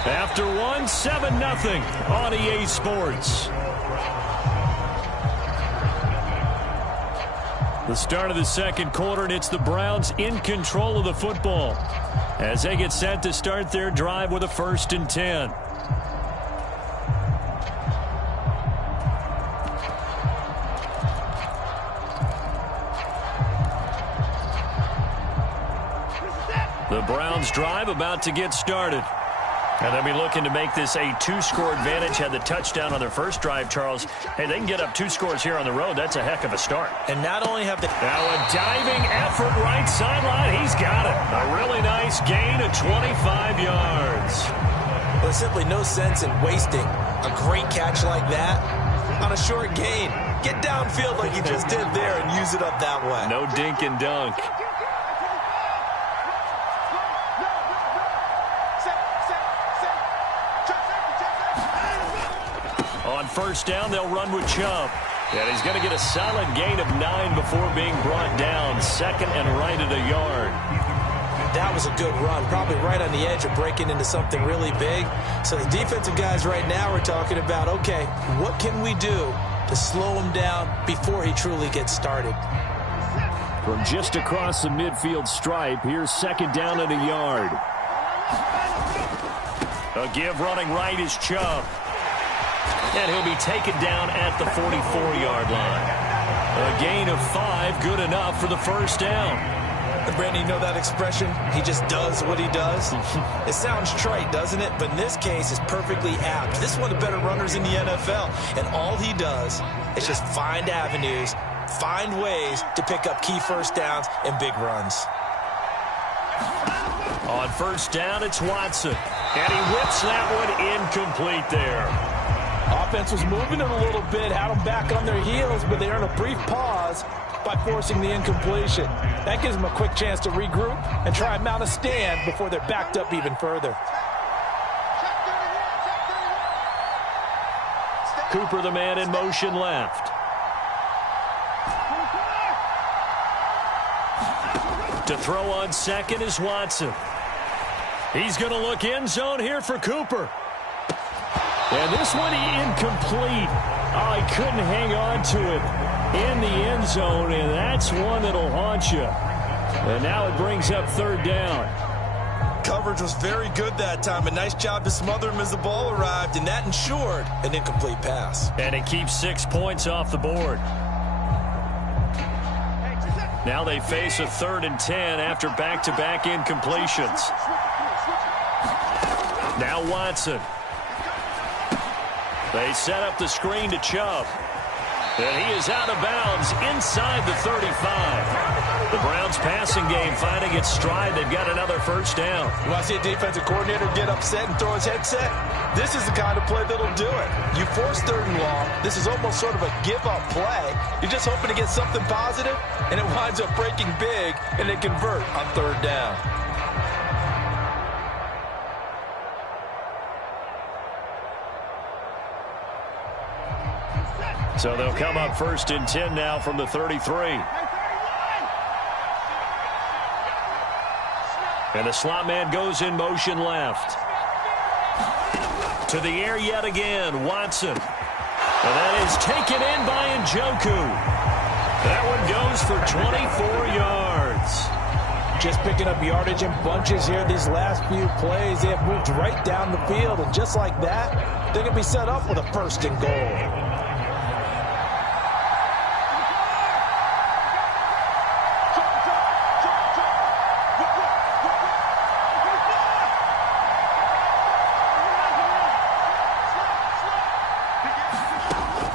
After one, 7-0 on EA Sports. The start of the second quarter, and it's the Browns in control of the football as they get set to start their drive with a 1st and 10. The Browns drive about to get started. And they'll be looking to make this a 2-score advantage. Had the touchdown on their first drive, Charles. Hey, they can get up 2 scores here on the road. That's a heck of a start. And not only have they... Now a diving effort right sideline. He's got it. A really nice gain of 25 yards. Well, there's simply no sense in wasting a great catch like that on a short gain. Get downfield like you just did there and use it up that way. No dink and dunk. On first down, they'll run with Chubb. And he's going to get a solid gain of 9 before being brought down. 2nd and right at a yard. That was a good run, probably right on the edge of breaking into something really big. So the defensive guys right now are talking about, okay, what can we do to slow him down before he truly gets started? From just across the midfield stripe, here's 2nd down at a yard. A give running right is Chubb. And he'll be taken down at the 44-yard line. A gain of 5, good enough for the 1st down. And Brandon, you know that expression? He just does what he does. It sounds trite, doesn't it? But in this case, it's perfectly apt. This is one of the better runners in the NFL. And all he does is just find avenues, find ways to pick up key 1st downs and big runs. On 1st down, it's Watson. And he whips that one incomplete there. Offense was moving it a little bit, had them back on their heels, but they earned a brief pause by forcing the incompletion. That gives them a quick chance to regroup and try and mount a stand before they're backed up even further. Cooper, the man in motion left. To throw on 2nd is Watson. He's going to look end zone here for Cooper. And this one incomplete. Oh, he couldn't hang on to it in the end zone, and that's one that'll haunt you. And now it brings up 3rd down. Coverage was very good that time. A nice job to smother him as the ball arrived, and that ensured an incomplete pass. And it keeps 6 points off the board. Now they face a 3rd and 10 after back-to-back incompletions. Now Watson. They set up the screen to Chubb. And he is out of bounds inside the 35. The Browns passing game finding its stride. They've got another 1st down. You want to see a defensive coordinator get upset and throw his headset? This is the kind of play that'll do it. You force 3rd and long. This is almost sort of a give-up play. You're just hoping to get something positive, and it winds up breaking big, and they convert on 3rd down. So they'll come up 1st and 10 now from the 33. And the slot man goes in motion left. To the air yet again, Watson. And that is taken in by Njoku. That one goes for 24 yards. Just picking up yardage in bunches here these last few plays. They have moved right down the field, and just like that, they're going to be set up with a 1st and goal.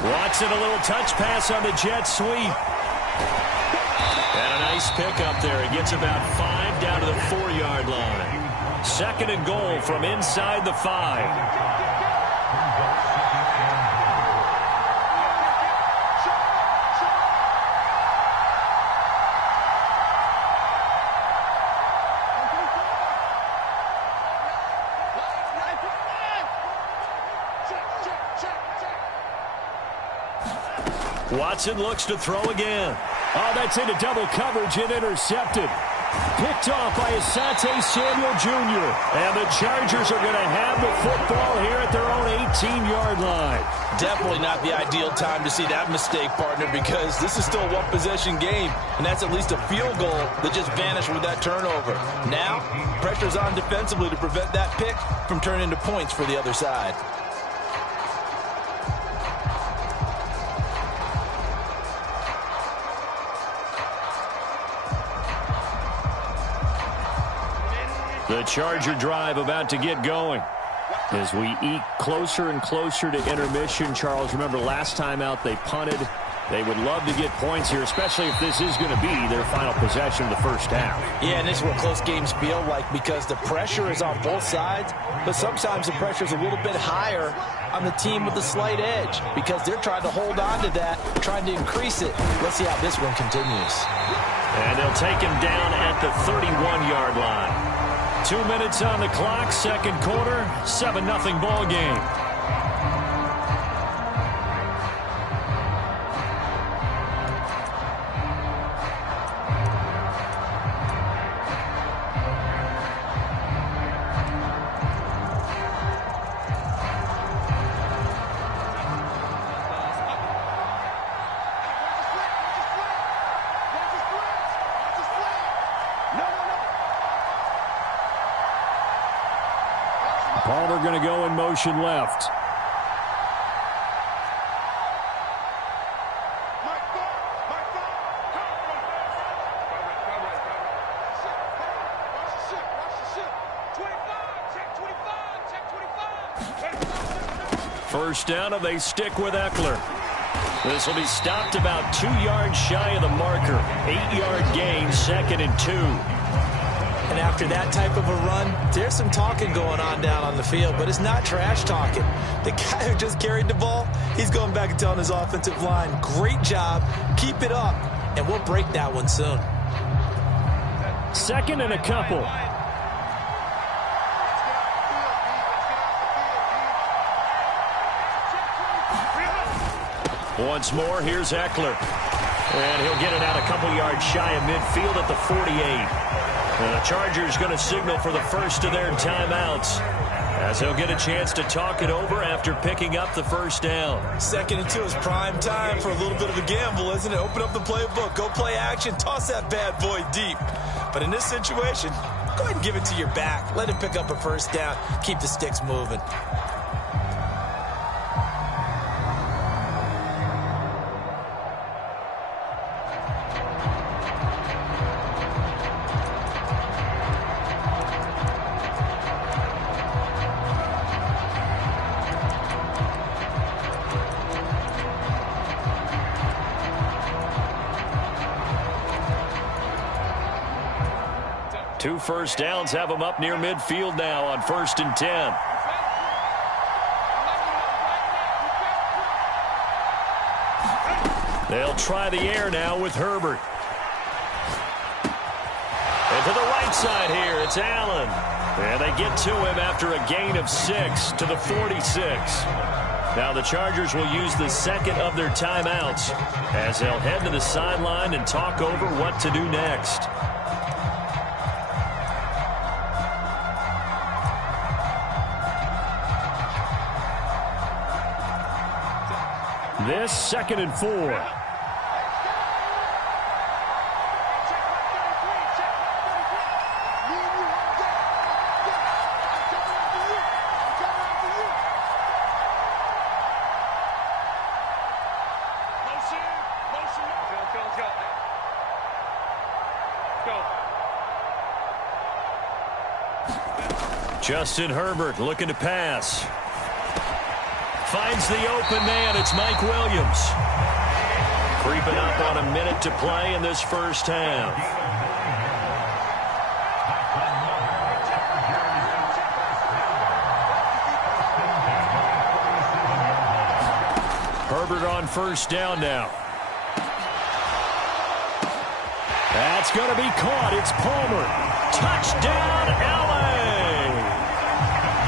Watson, a little touch pass on the jet sweep. And a nice pickup there. He gets about 5 down to the 4-yard line. 2nd and goal from inside the 5. Watson looks to throw again. Oh, that's into double coverage and intercepted. Picked off by Asante Samuel Jr. And the Chargers are going to have the football here at their own 18-yard line. Definitely not the ideal time to see that mistake, partner, because this is still a one-possession game, and that's at least a field goal that just vanished with that turnover. Now, pressure's on defensively to prevent that pick from turning into points for the other side. The Charger drive about to get going. As we eke closer and closer to intermission, Charles, remember last time out they punted. They would love to get points here, especially if this is going to be their final possession of the first half. Yeah, and this is what close games feel like because the pressure is on both sides, but sometimes the pressure is a little bit higher on the team with the slight edge because they're trying to hold on to that, trying to increase it. Let's see how this one continues. And they'll take him down at the 31-yard line. 2 minutes on the clock, second quarter, 7-0 ball game. Palmer going to go in motion left. First down, and they stick with Eckler. This will be stopped about 2 yards shy of the marker. 8-yard gain, 2nd and 2. And after that type of a run, there's some talking going on down on the field, but it's not trash talking. The guy who just carried the ball, he's going back and telling his offensive line, great job, keep it up, and we'll break that one soon. 2nd and a couple. Once more, here's Eckler. And he'll get it out a couple yards shy of midfield at the 48. And the Chargers going to signal for the first of their timeouts as they'll get a chance to talk it over after picking up the first down. 2nd and 2 is prime time for a little bit of a gamble, isn't it? Open up the playbook, go play action, toss that bad boy deep. But in this situation, go ahead and give it to your back. Let him pick up a first down, keep the sticks moving. Two first downs have them up near midfield now on 1st and 10. They'll try the air now with Herbert. And to the right side here, it's Allen. And they get to him after a gain of 6 to the 46. Now the Chargers will use the second of their timeouts as they'll head to the sideline and talk over what to do next. This 2nd and 4. Justin Herbert looking to pass. Finds the open man. It's Mike Williams. Creeping up on a minute to play in this first half. Herbert on first down now. That's going to be caught. It's Palmer. Touchdown, LA!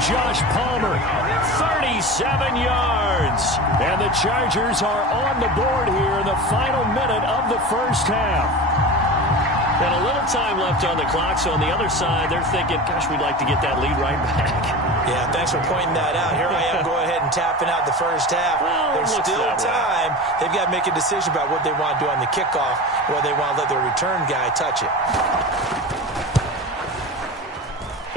Josh Palmer, 37 yards. And the Chargers are on the board here in the final minute of the first half. And a little time left on the clock, so on the other side, they're thinking, gosh, we'd like to get that lead right back. Yeah, thanks for pointing that out. Here I am, go ahead and tapping out the first half. Well, there's still time. They've got to make a decision about what they want to do on the kickoff, whether they want to let their return guy touch it.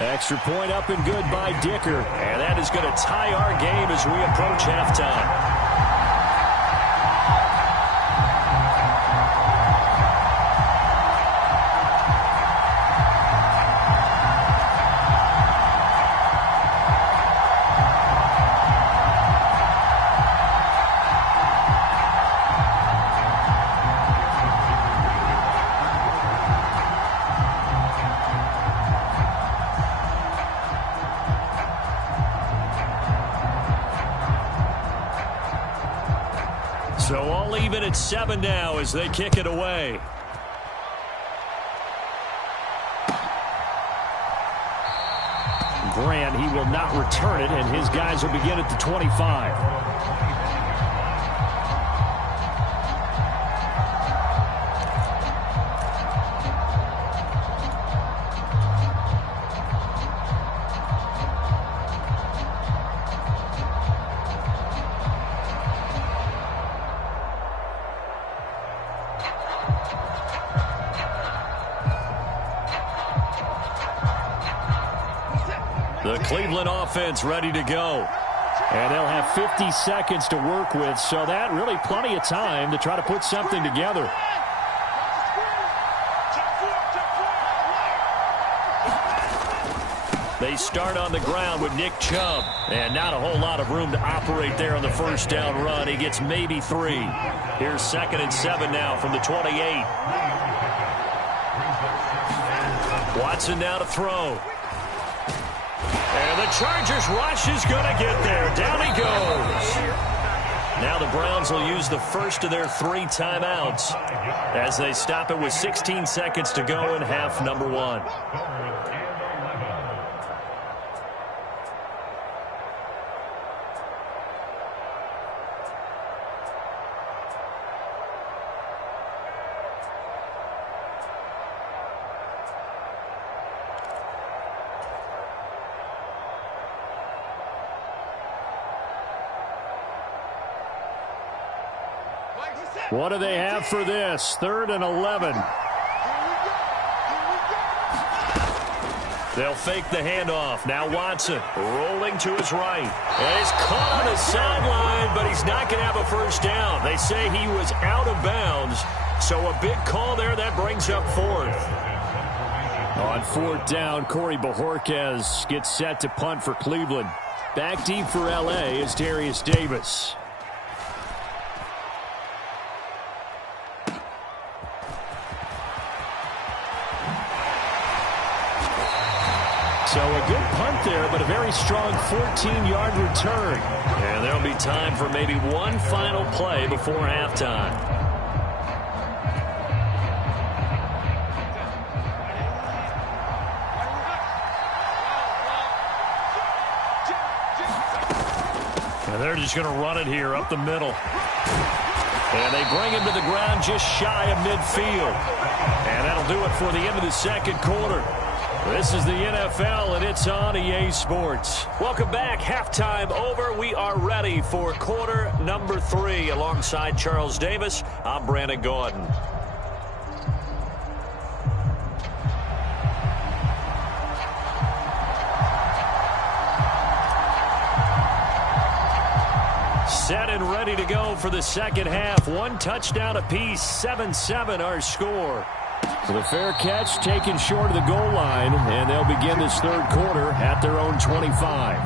Extra point up and good by Dicker. And that is going to tie our game as we approach halftime. So all even at 7 now as they kick it away. Grant, he will not return it, and his guys will begin at the 25. The Cleveland offense ready to go. And they'll have 50 seconds to work with, so that really plenty of time to try to put something together. They start on the ground with Nick Chubb. And not a whole lot of room to operate there on the first down run. He gets maybe 3. Here's 2nd and 7 now from the 28. Watson now to throw. And the Chargers rush is going to get there. Down he goes. Now the Browns will use the first of their 3 timeouts as they stop it with 16 seconds to go in half number 1. What do they have for this? 3rd and 11. They'll fake the handoff. Now Watson rolling to his right. And he's caught on the sideline, but he's not going to have a first down. They say he was out of bounds. So a big call there. That brings up 4th. On 4th down, Corey Bojorquez gets set to punt for Cleveland. Back deep for L.A. is Darius Davis. So a good punt there, but a very strong 14-yard return. And there'll be time for maybe one final play before halftime. And they're just going to run it here up the middle. And they bring him to the ground just shy of midfield. And that'll do it for the end of the second quarter. This is the NFL, and it's on EA Sports. Welcome back. Halftime over. We are ready for quarter number 3. Alongside Charles Davis, I'm Brandon Gaudin. Set and ready to go for the second half. 1 touchdown apiece, 7-7 our score. So the fair catch taken short of the goal line, and they'll begin this third quarter at their own 25.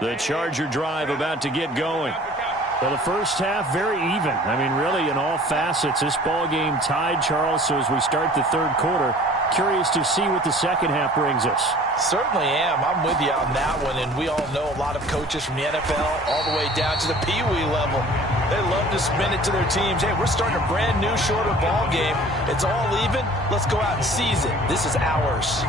The Charger drive about to get going. Well, the first half, very even. I mean, really, in all facets, this ball game tied, Charles. So as we start the third quarter, curious to see what the second half brings us. Certainly am. I'm with you on that one. And we all know a lot of coaches from the NFL all the way down to the Pee Wee level. They love to spin it to their teams. Hey, we're starting a brand new, shorter ball game. It's all even. Let's go out and seize it. This is ours.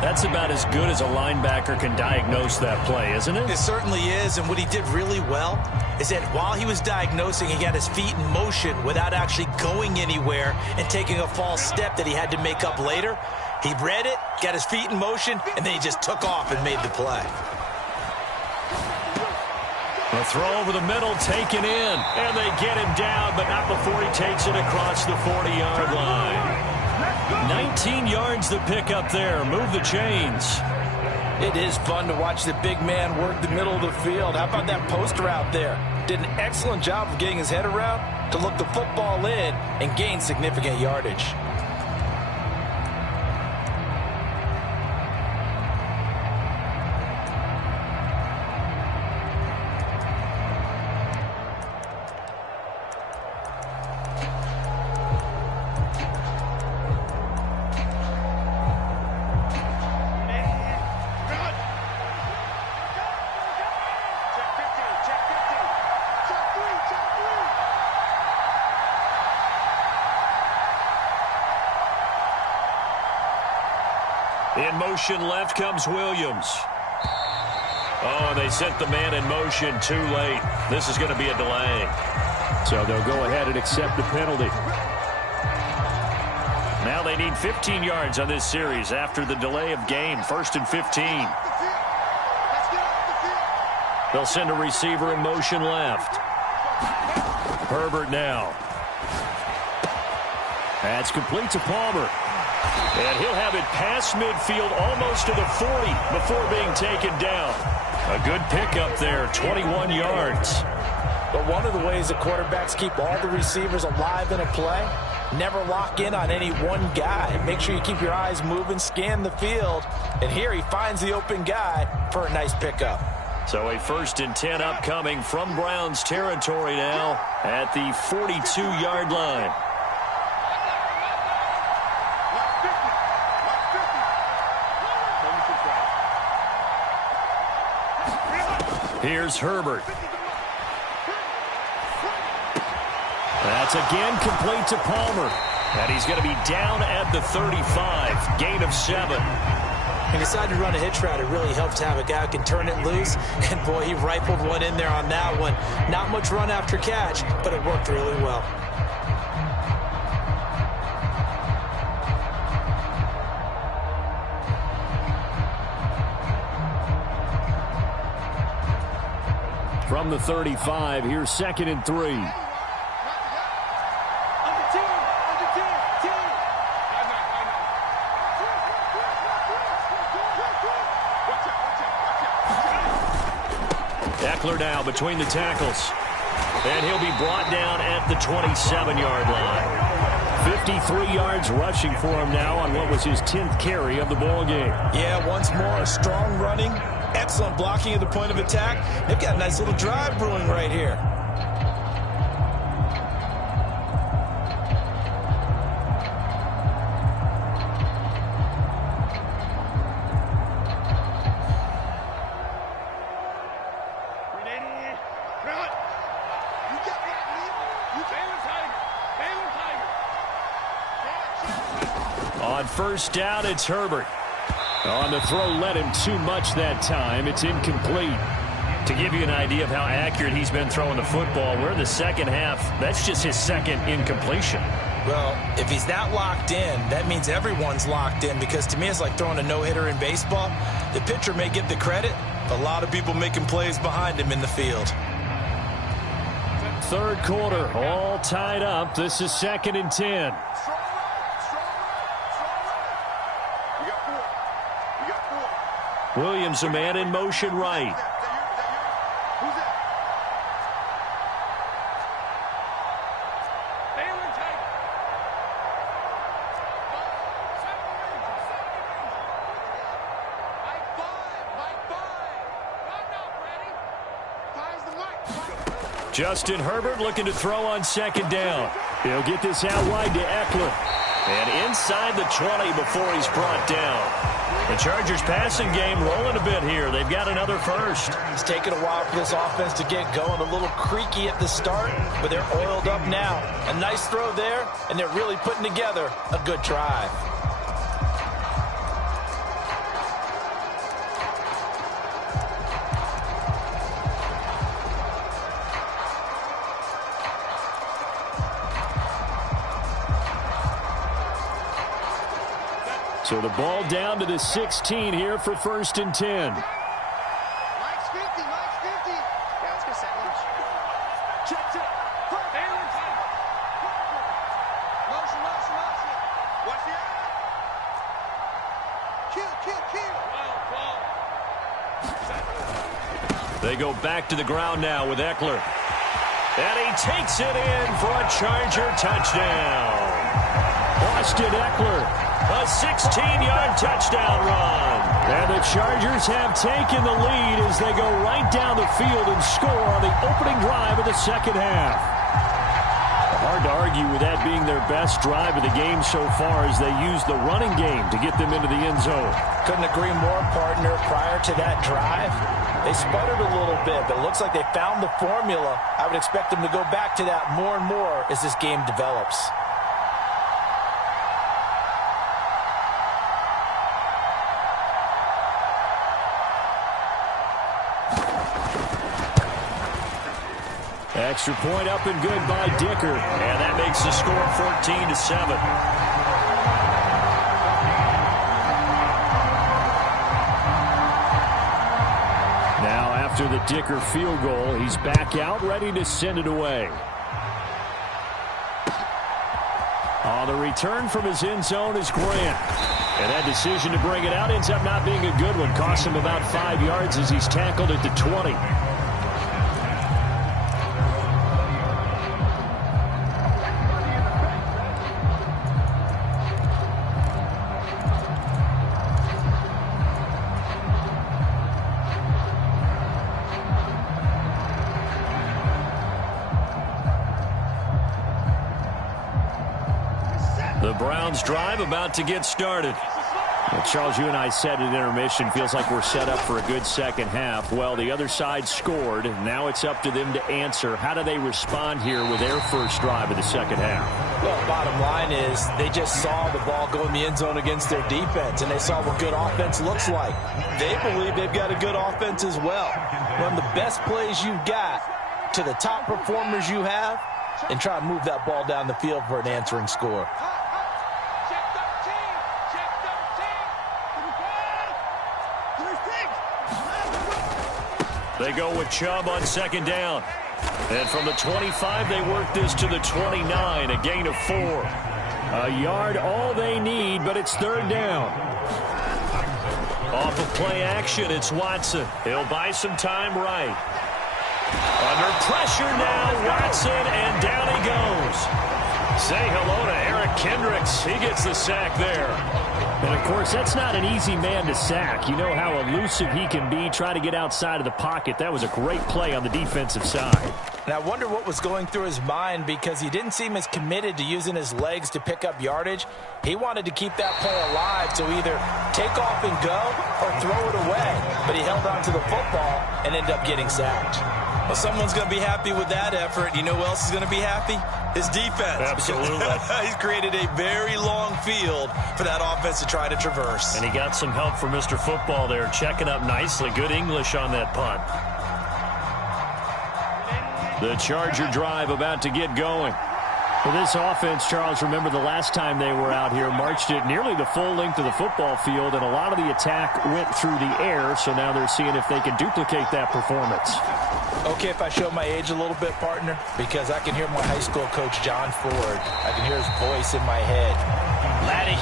That's about as good as a linebacker can diagnose that play, isn't it? It certainly is, and what he did really well is that while he was diagnosing, he got his feet in motion without actually going anywhere and taking a false step that he had to make up later. He read it, got his feet in motion, and then he just took off and made the play. The throw over the middle, taken in, and they get him down, but not before he takes it across the 40-yard line. 19 yards to pick up there. Move the chains. It is fun to watch the big man work the middle of the field. How about that post route there? Did an excellent job of getting his head around to look the football in and gain significant yardage. In motion left comes Williams. Oh, they sent the man in motion too late. This is going to be a delay. So they'll go ahead and accept the penalty. Now they need 15 yards on this series after the delay of game. 1st and 15. They'll send a receiver in motion left. Herbert now. That's complete to Palmer. And he'll have it past midfield almost to the 40 before being taken down. A good pickup there, 21 yards. But one of the ways that quarterbacks keep all the receivers alive in a play, never lock in on any one guy. Make sure you keep your eyes moving, scan the field. And here he finds the open guy for a nice pickup. So a 1st and 10 upcoming from Browns territory now at the 42-yard line. Here's Herbert. That's again complete to Palmer. And he's going to be down at the 35. Gain of 7. He decided to run a hitch route. It really helps to have a guy who can turn it loose. And, boy, he rifled one in there on that one. Not much run after catch, but it worked really well. From the 35, here's 2nd and 3. Eckler now between the tackles. And he'll be brought down at the 27-yard line. 53 yards rushing for him now on what was his 10th carry of the ball game. Yeah, once more, strong running. Excellent blocking at the point of attack. They've got a nice little drive brewing right here. On 1st down, it's Herbert. On the throw, led him too much that time. It's incomplete. To give you an idea of how accurate he's been throwing the football, we're in the second half. That's just his 2nd incompletion. Well, if he's that locked in, that means everyone's locked in, because to me it's like throwing a no-hitter in baseball. The pitcher may get the credit, but a lot of people making plays behind him in the field. 3rd quarter, all tied up. This is 2nd and 10. Williams, a man in motion right. Justin Herbert looking to throw on 2nd down. He'll get this out wide to Eckler. And inside the 20 before he's brought down. The Chargers passing game rolling a bit here. They've got another first. It's taken a while for this offense to get going. A little creaky at the start, but they're oiled up now. A nice throw there, and they're really putting together a good drive. So the ball down to the 16 here for 1st and 10. Mike's 50, Mike's 50. Yeah, let's go second. Check. Motion. Watch the eye. Kill. They go back to the ground now with Eckler. And he takes it in for a Charger touchdown. Austin Eckler. A 16-yard touchdown run. And the Chargers have taken the lead as they go right down the field and score on the opening drive of the second half. Hard to argue with that being their best drive of the game so far as they use the running game to get them into the end zone. Couldn't agree more, partner. Prior to that drive, they sputtered a little bit, but it looks like they found the formula. I would expect them to go back to that more and more as this game develops. Extra point up and good by Dicker. And that makes the score 14-7. Now after the Dicker field goal, he's back out ready to send it away. On the return from his end zone is Grant. And that decision to bring it out ends up not being a good one. Costs him about 5 yards as he's tackled at the 20. The Browns drive about to get started. Well, Charles, you and I said at intermission, feels like we're set up for a good second half. Well, the other side scored. Now it's up to them to answer. How do they respond here with their first drive of the second half? Well, bottom line is they just saw the ball go in the end zone against their defense, and they saw what good offense looks like. They believe they've got a good offense as well. One of the best plays you've got to the top performers you have, and try to move that ball down the field for an answering score. They go with Chubb on second down. And from the 25, they work this to the 29, a gain of 4. A yard all they need, but it's third down. Off of play action, it's Watson. He'll buy some time right. Under pressure now, Watson, and down he goes. Say hello to Eric Kendricks. He gets the sack there. And, of course, that's not an easy man to sack. You know how elusive he can be, try to get outside of the pocket. That was a great play on the defensive side. And I wonder what was going through his mind, because he didn't seem as committed to using his legs to pick up yardage. He wanted to keep that play alive, so either take off and go or throw it away. But he held on to the football and ended up getting sacked. Well, someone's going to be happy with that effort. You know who else is going to be happy? His defense. Absolutely. He's created a very long field for that offense to try to traverse. And he got some help from Mr. Football there, checking up nicely. Good English on that punt. The Charger drive about to get going. For this offense, Charles, remember the last time they were out here, marched it nearly the full length of the football field, and a lot of the attack went through the air, so now they're seeing if they can duplicate that performance. Okay, if I show my age a little bit, partner, because I can hear my high school coach, John Ford. I can hear his voice in my head. Laddie,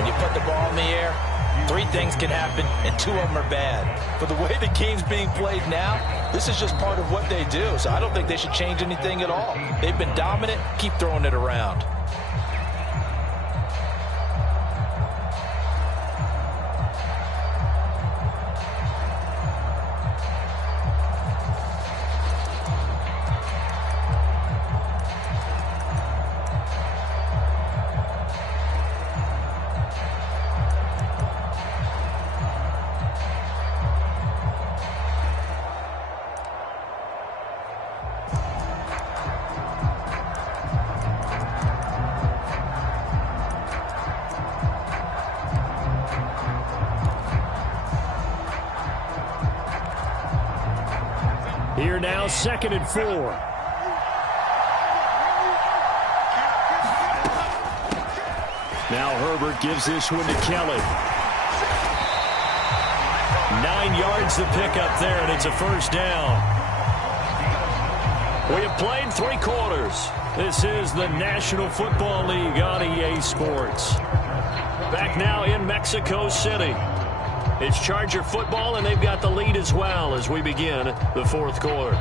when you put the ball in the air, 3 things can happen, and 2 of them are bad. For the way the game's being played now, this is just part of what they do, so I don't think they should change anything at all. They've been dominant. Keep throwing it around. 2nd and 4. Now Herbert gives this one to Kelly. 9 yards to pick up there, and it's a first down. We have played 3 quarters. This is the National Football League on EA Sports. Back now in Mexico City. It's Charger football, and they've got the lead as well as we begin the 4th quarter.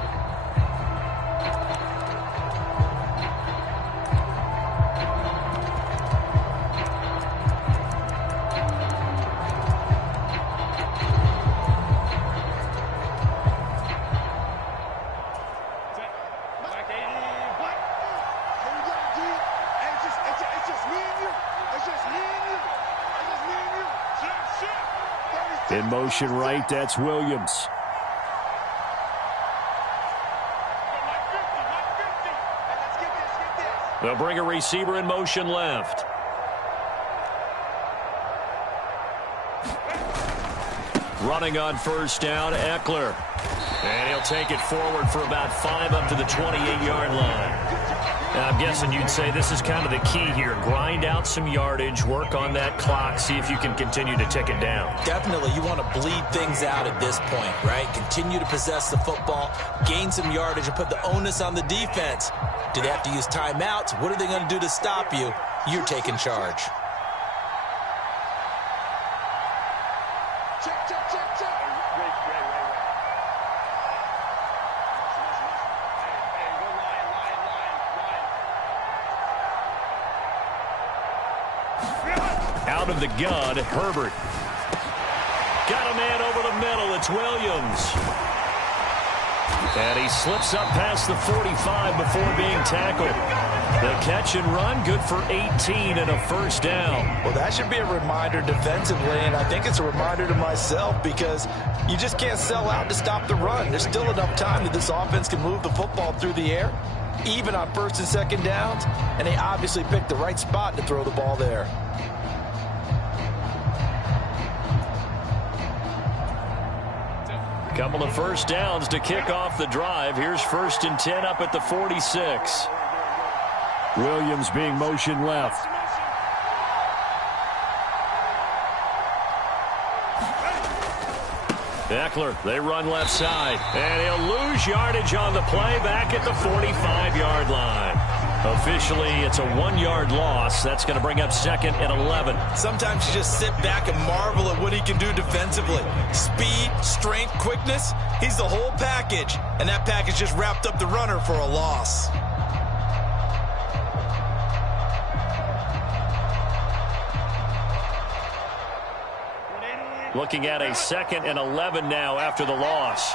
In motion right, that's Williams. They'll bring a receiver in motion left. Running on first down, Eckler. And he'll take it forward for about 5 up to the 28-yard line. And I'm guessing you'd say this is kind of the key here. Grind out some yardage, work on that clock, see if you can continue to tick it down. Definitely, you want to bleed things out at this point, right? Continue to possess the football, gain some yardage, and put the onus on the defense. Do they have to use timeouts? What are they going to do to stop you? You're taking charge. Out of the gun, Herbert. Got a man over the middle. It's Williams. And he slips up past the 45 before being tackled. The catch and run, good for 18 and a first down. Well, that should be a reminder defensively, and I think it's a reminder to myself because you just can't sell out to stop the run. There's still enough time that this offense can move the football through the air, even on 1st and 2nd downs, and they obviously picked the right spot to throw the ball there. Couple of first downs to kick off the drive. Here's 1st and 10 up at the 46. Williams being motion left. Eckler, they run left side. And he'll lose yardage on the play back at the 45-yard line. Officially, it's a 1-yard loss. That's going to bring up 2nd and 11. Sometimes you just sit back and marvel at what he can do defensively. Speed, strength, quickness, he's the whole package. And that package just wrapped up the runner for a loss. Looking at a 2nd and 11 now after the loss.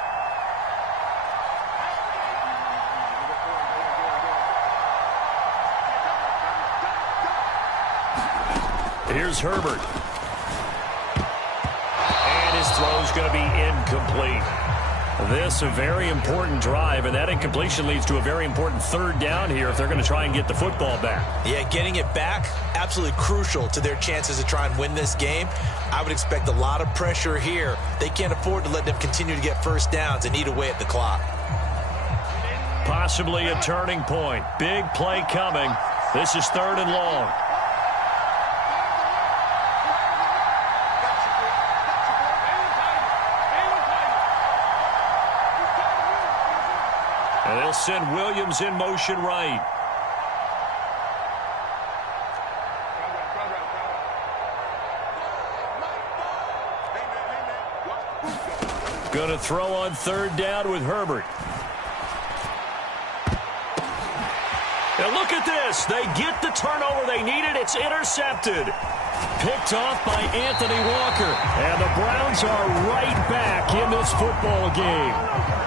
Here's Herbert. And his throw's going to be incomplete. This a very important drive, and that incompletion leads to a very important 3rd down here if they're going to try and get the football back. Yeah, getting it back, absolutely crucial to their chances to try and win this game. I would expect a lot of pressure here. They can't afford to let them continue to get first downs and eat away at the clock. Possibly a turning point. Big play coming. This is 3rd and long. And they'll send Williams in motion right. Going to throw on 3rd down with Herbert. And look at this. They get the turnover they needed. It's intercepted. Picked off by Anthony Walker. And the Browns are right back in this football game.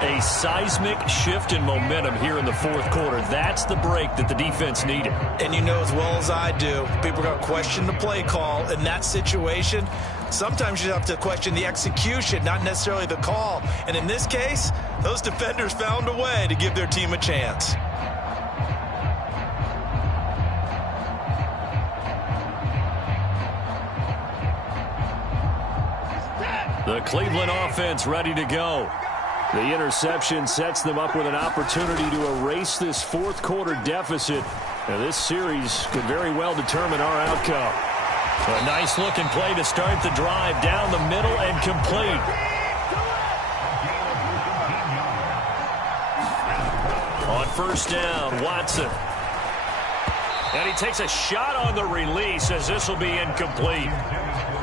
A seismic shift in momentum here in the 4th quarter. That's the break that the defense needed. And you know as well as I do, people are going to question the play call in that situation. Sometimes you have to question the execution, not necessarily the call. And in this case, those defenders found a way to give their team a chance. The Cleveland offense ready to go. The interception sets them up with an opportunity to erase this fourth quarter deficit. Now, this series could very well determine our outcome. A nice looking play to start the drive down the middle and complete. On first down, Watson. And he takes a shot on the release as this will be incomplete.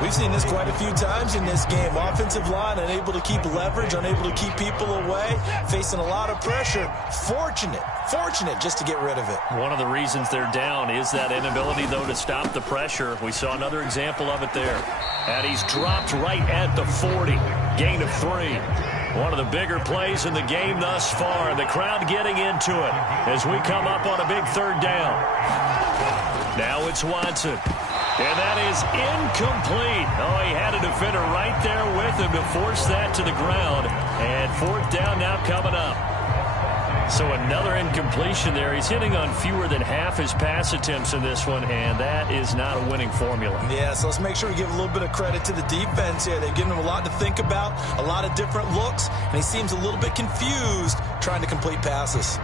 We've seen this quite a few times in this game. Offensive line unable to keep leverage, unable to keep people away, facing a lot of pressure. Fortunate just to get rid of it. One of the reasons they're down is that inability, though, to stop the pressure. We saw another example of it there. And he's dropped right at the 40. Gain of 3. One of the bigger plays in the game thus far. And the crowd getting into it as we come up on a big third down. Now it's Watson. And that is incomplete. Oh, he had a defender right there with him to force that to the ground. And fourth down now coming up. So another incompletion there. He's hitting on fewer than half his pass attempts in this one, and that is not a winning formula. Yeah, so let's make sure we give a little bit of credit to the defense here. They've given him a lot to think about, a lot of different looks, and he seems a little bit confused trying to complete passes.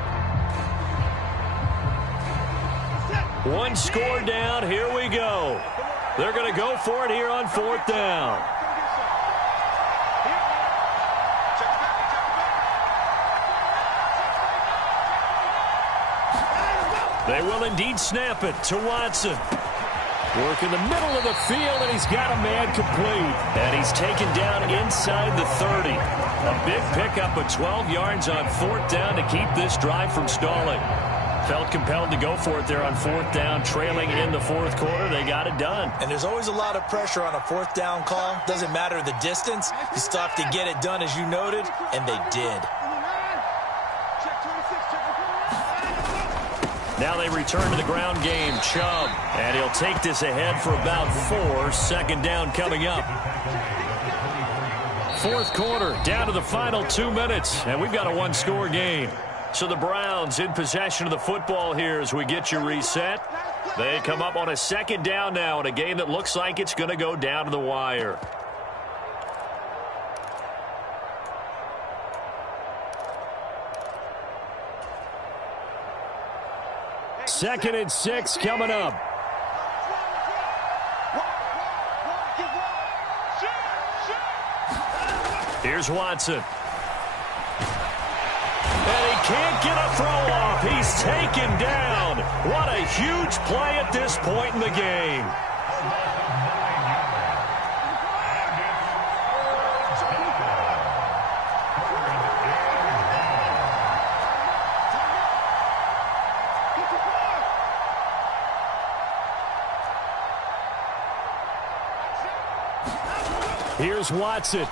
One score down. Here we go. They're going to go for it here on fourth down. They will indeed snap it to Watson. Work in the middle of the field, and he's got a man complete. And he's taken down inside the 30. A big pickup of 12 yards on fourth down to keep this drive from stalling. Felt compelled to go for it there on fourth down, trailing in the fourth quarter. They got it done. And there's always a lot of pressure on a fourth down call. Doesn't matter the distance. You still have to get it done, as you noted, and they did. Now they return to the ground game. Chubb. And he'll take this ahead for about 4. Second down coming up. Fourth quarter, down to the final 2 minutes. And we've got a one-score game. So the Browns in possession of the football here as we get you reset. They come up on a second down now in a game that looks like it's going to go down to the wire. Second and 6 coming up. Here's Watson. And he can't get a throw off. He's taken down. What a huge play at this point in the game. Here's Watson.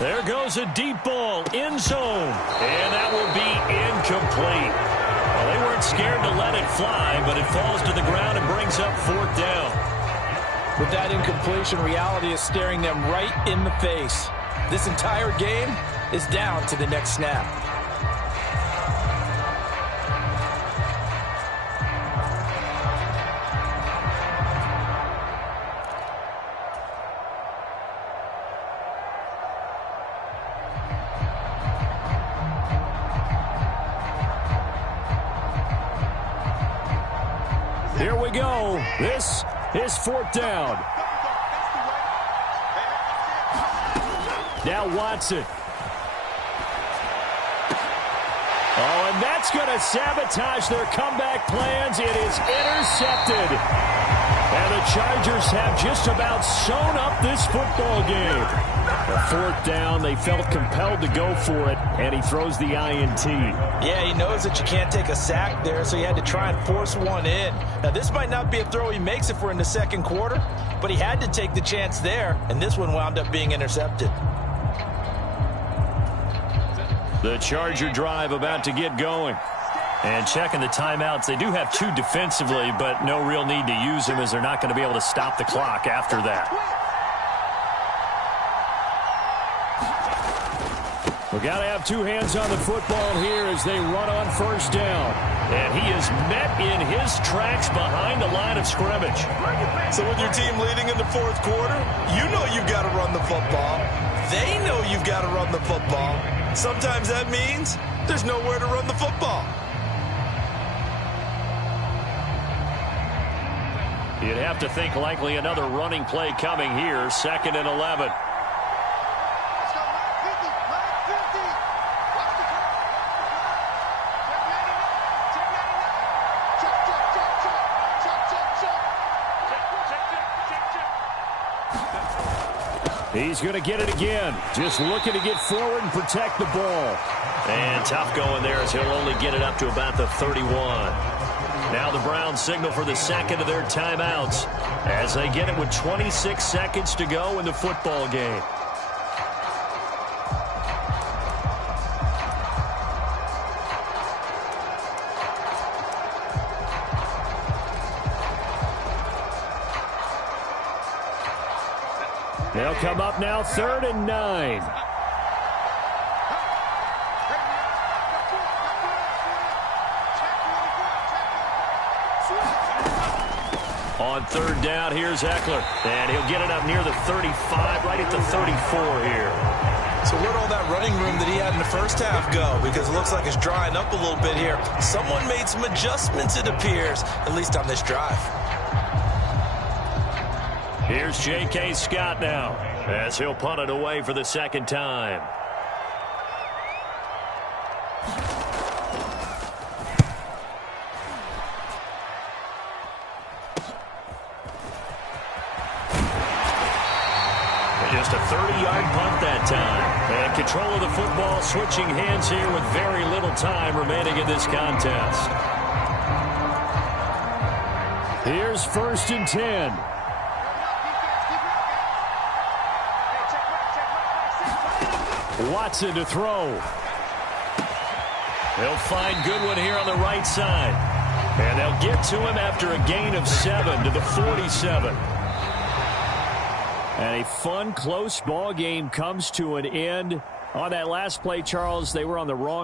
There goes a deep ball, end zone, and that will be incomplete. Well, they weren't scared to let it fly, but it falls to the ground and brings up fourth down. With that incompletion, reality is staring them right in the face. This entire game is down to the next snap. Here we go. This is fourth down. Now Watson. Oh, and that's going to sabotage their comeback plans. It is intercepted. And the Chargers have just about sewn up this football game. A fourth down, they felt compelled to go for it, and he throws the INT. Yeah, he knows that you can't take a sack there, so he had to try and force one in. Now, this might not be a throw he makes if we're in the second quarter, but he had to take the chance there, and this one wound up being intercepted. The Charger drive about to get going. And checking the timeouts, they do have 2 defensively, but no real need to use them as they're not going to be able to stop the clock after that. We've got to have 2 hands on the football here as they run on first down. And he is met in his tracks behind the line of scrimmage. So with your team leading in the fourth quarter, you know you've got to run the football. They know you've got to run the football. Sometimes that means there's nowhere to run the football. You'd have to think likely another running play coming here. 2nd and 11. Let's go, Mike 50, Mike 50. Watch the clock. Check 99. Check 99. Check, check, check, check. Check, check, check. Check, check, check, check. He's going to get it again. Just looking to get forward and protect the ball. And tough going there as he'll only get it up to about the 31. Now the Browns signal for the second of their timeouts as they get it with 26 seconds to go in the football game. They'll come up now 3rd and 9. On 3rd down, here's Eckler. And he'll get it up near the 35, right at the 34 here. So where'd all that running room that he had in the first half go? Because it looks like it's drying up a little bit here. Someone made some adjustments, it appears, at least on this drive. Here's J.K. Scott now as he'll punt it away for the second time. Just a 30-yard punt that time. And control of the football switching hands here with very little time remaining in this contest. Here's 1st and 10. Watson to throw. They'll find Goodwin here on the right side. And they'll get to him after a gain of 7 to the 47. And a fun, close ball game comes to an end. On that last play, Charles, they were on the wrong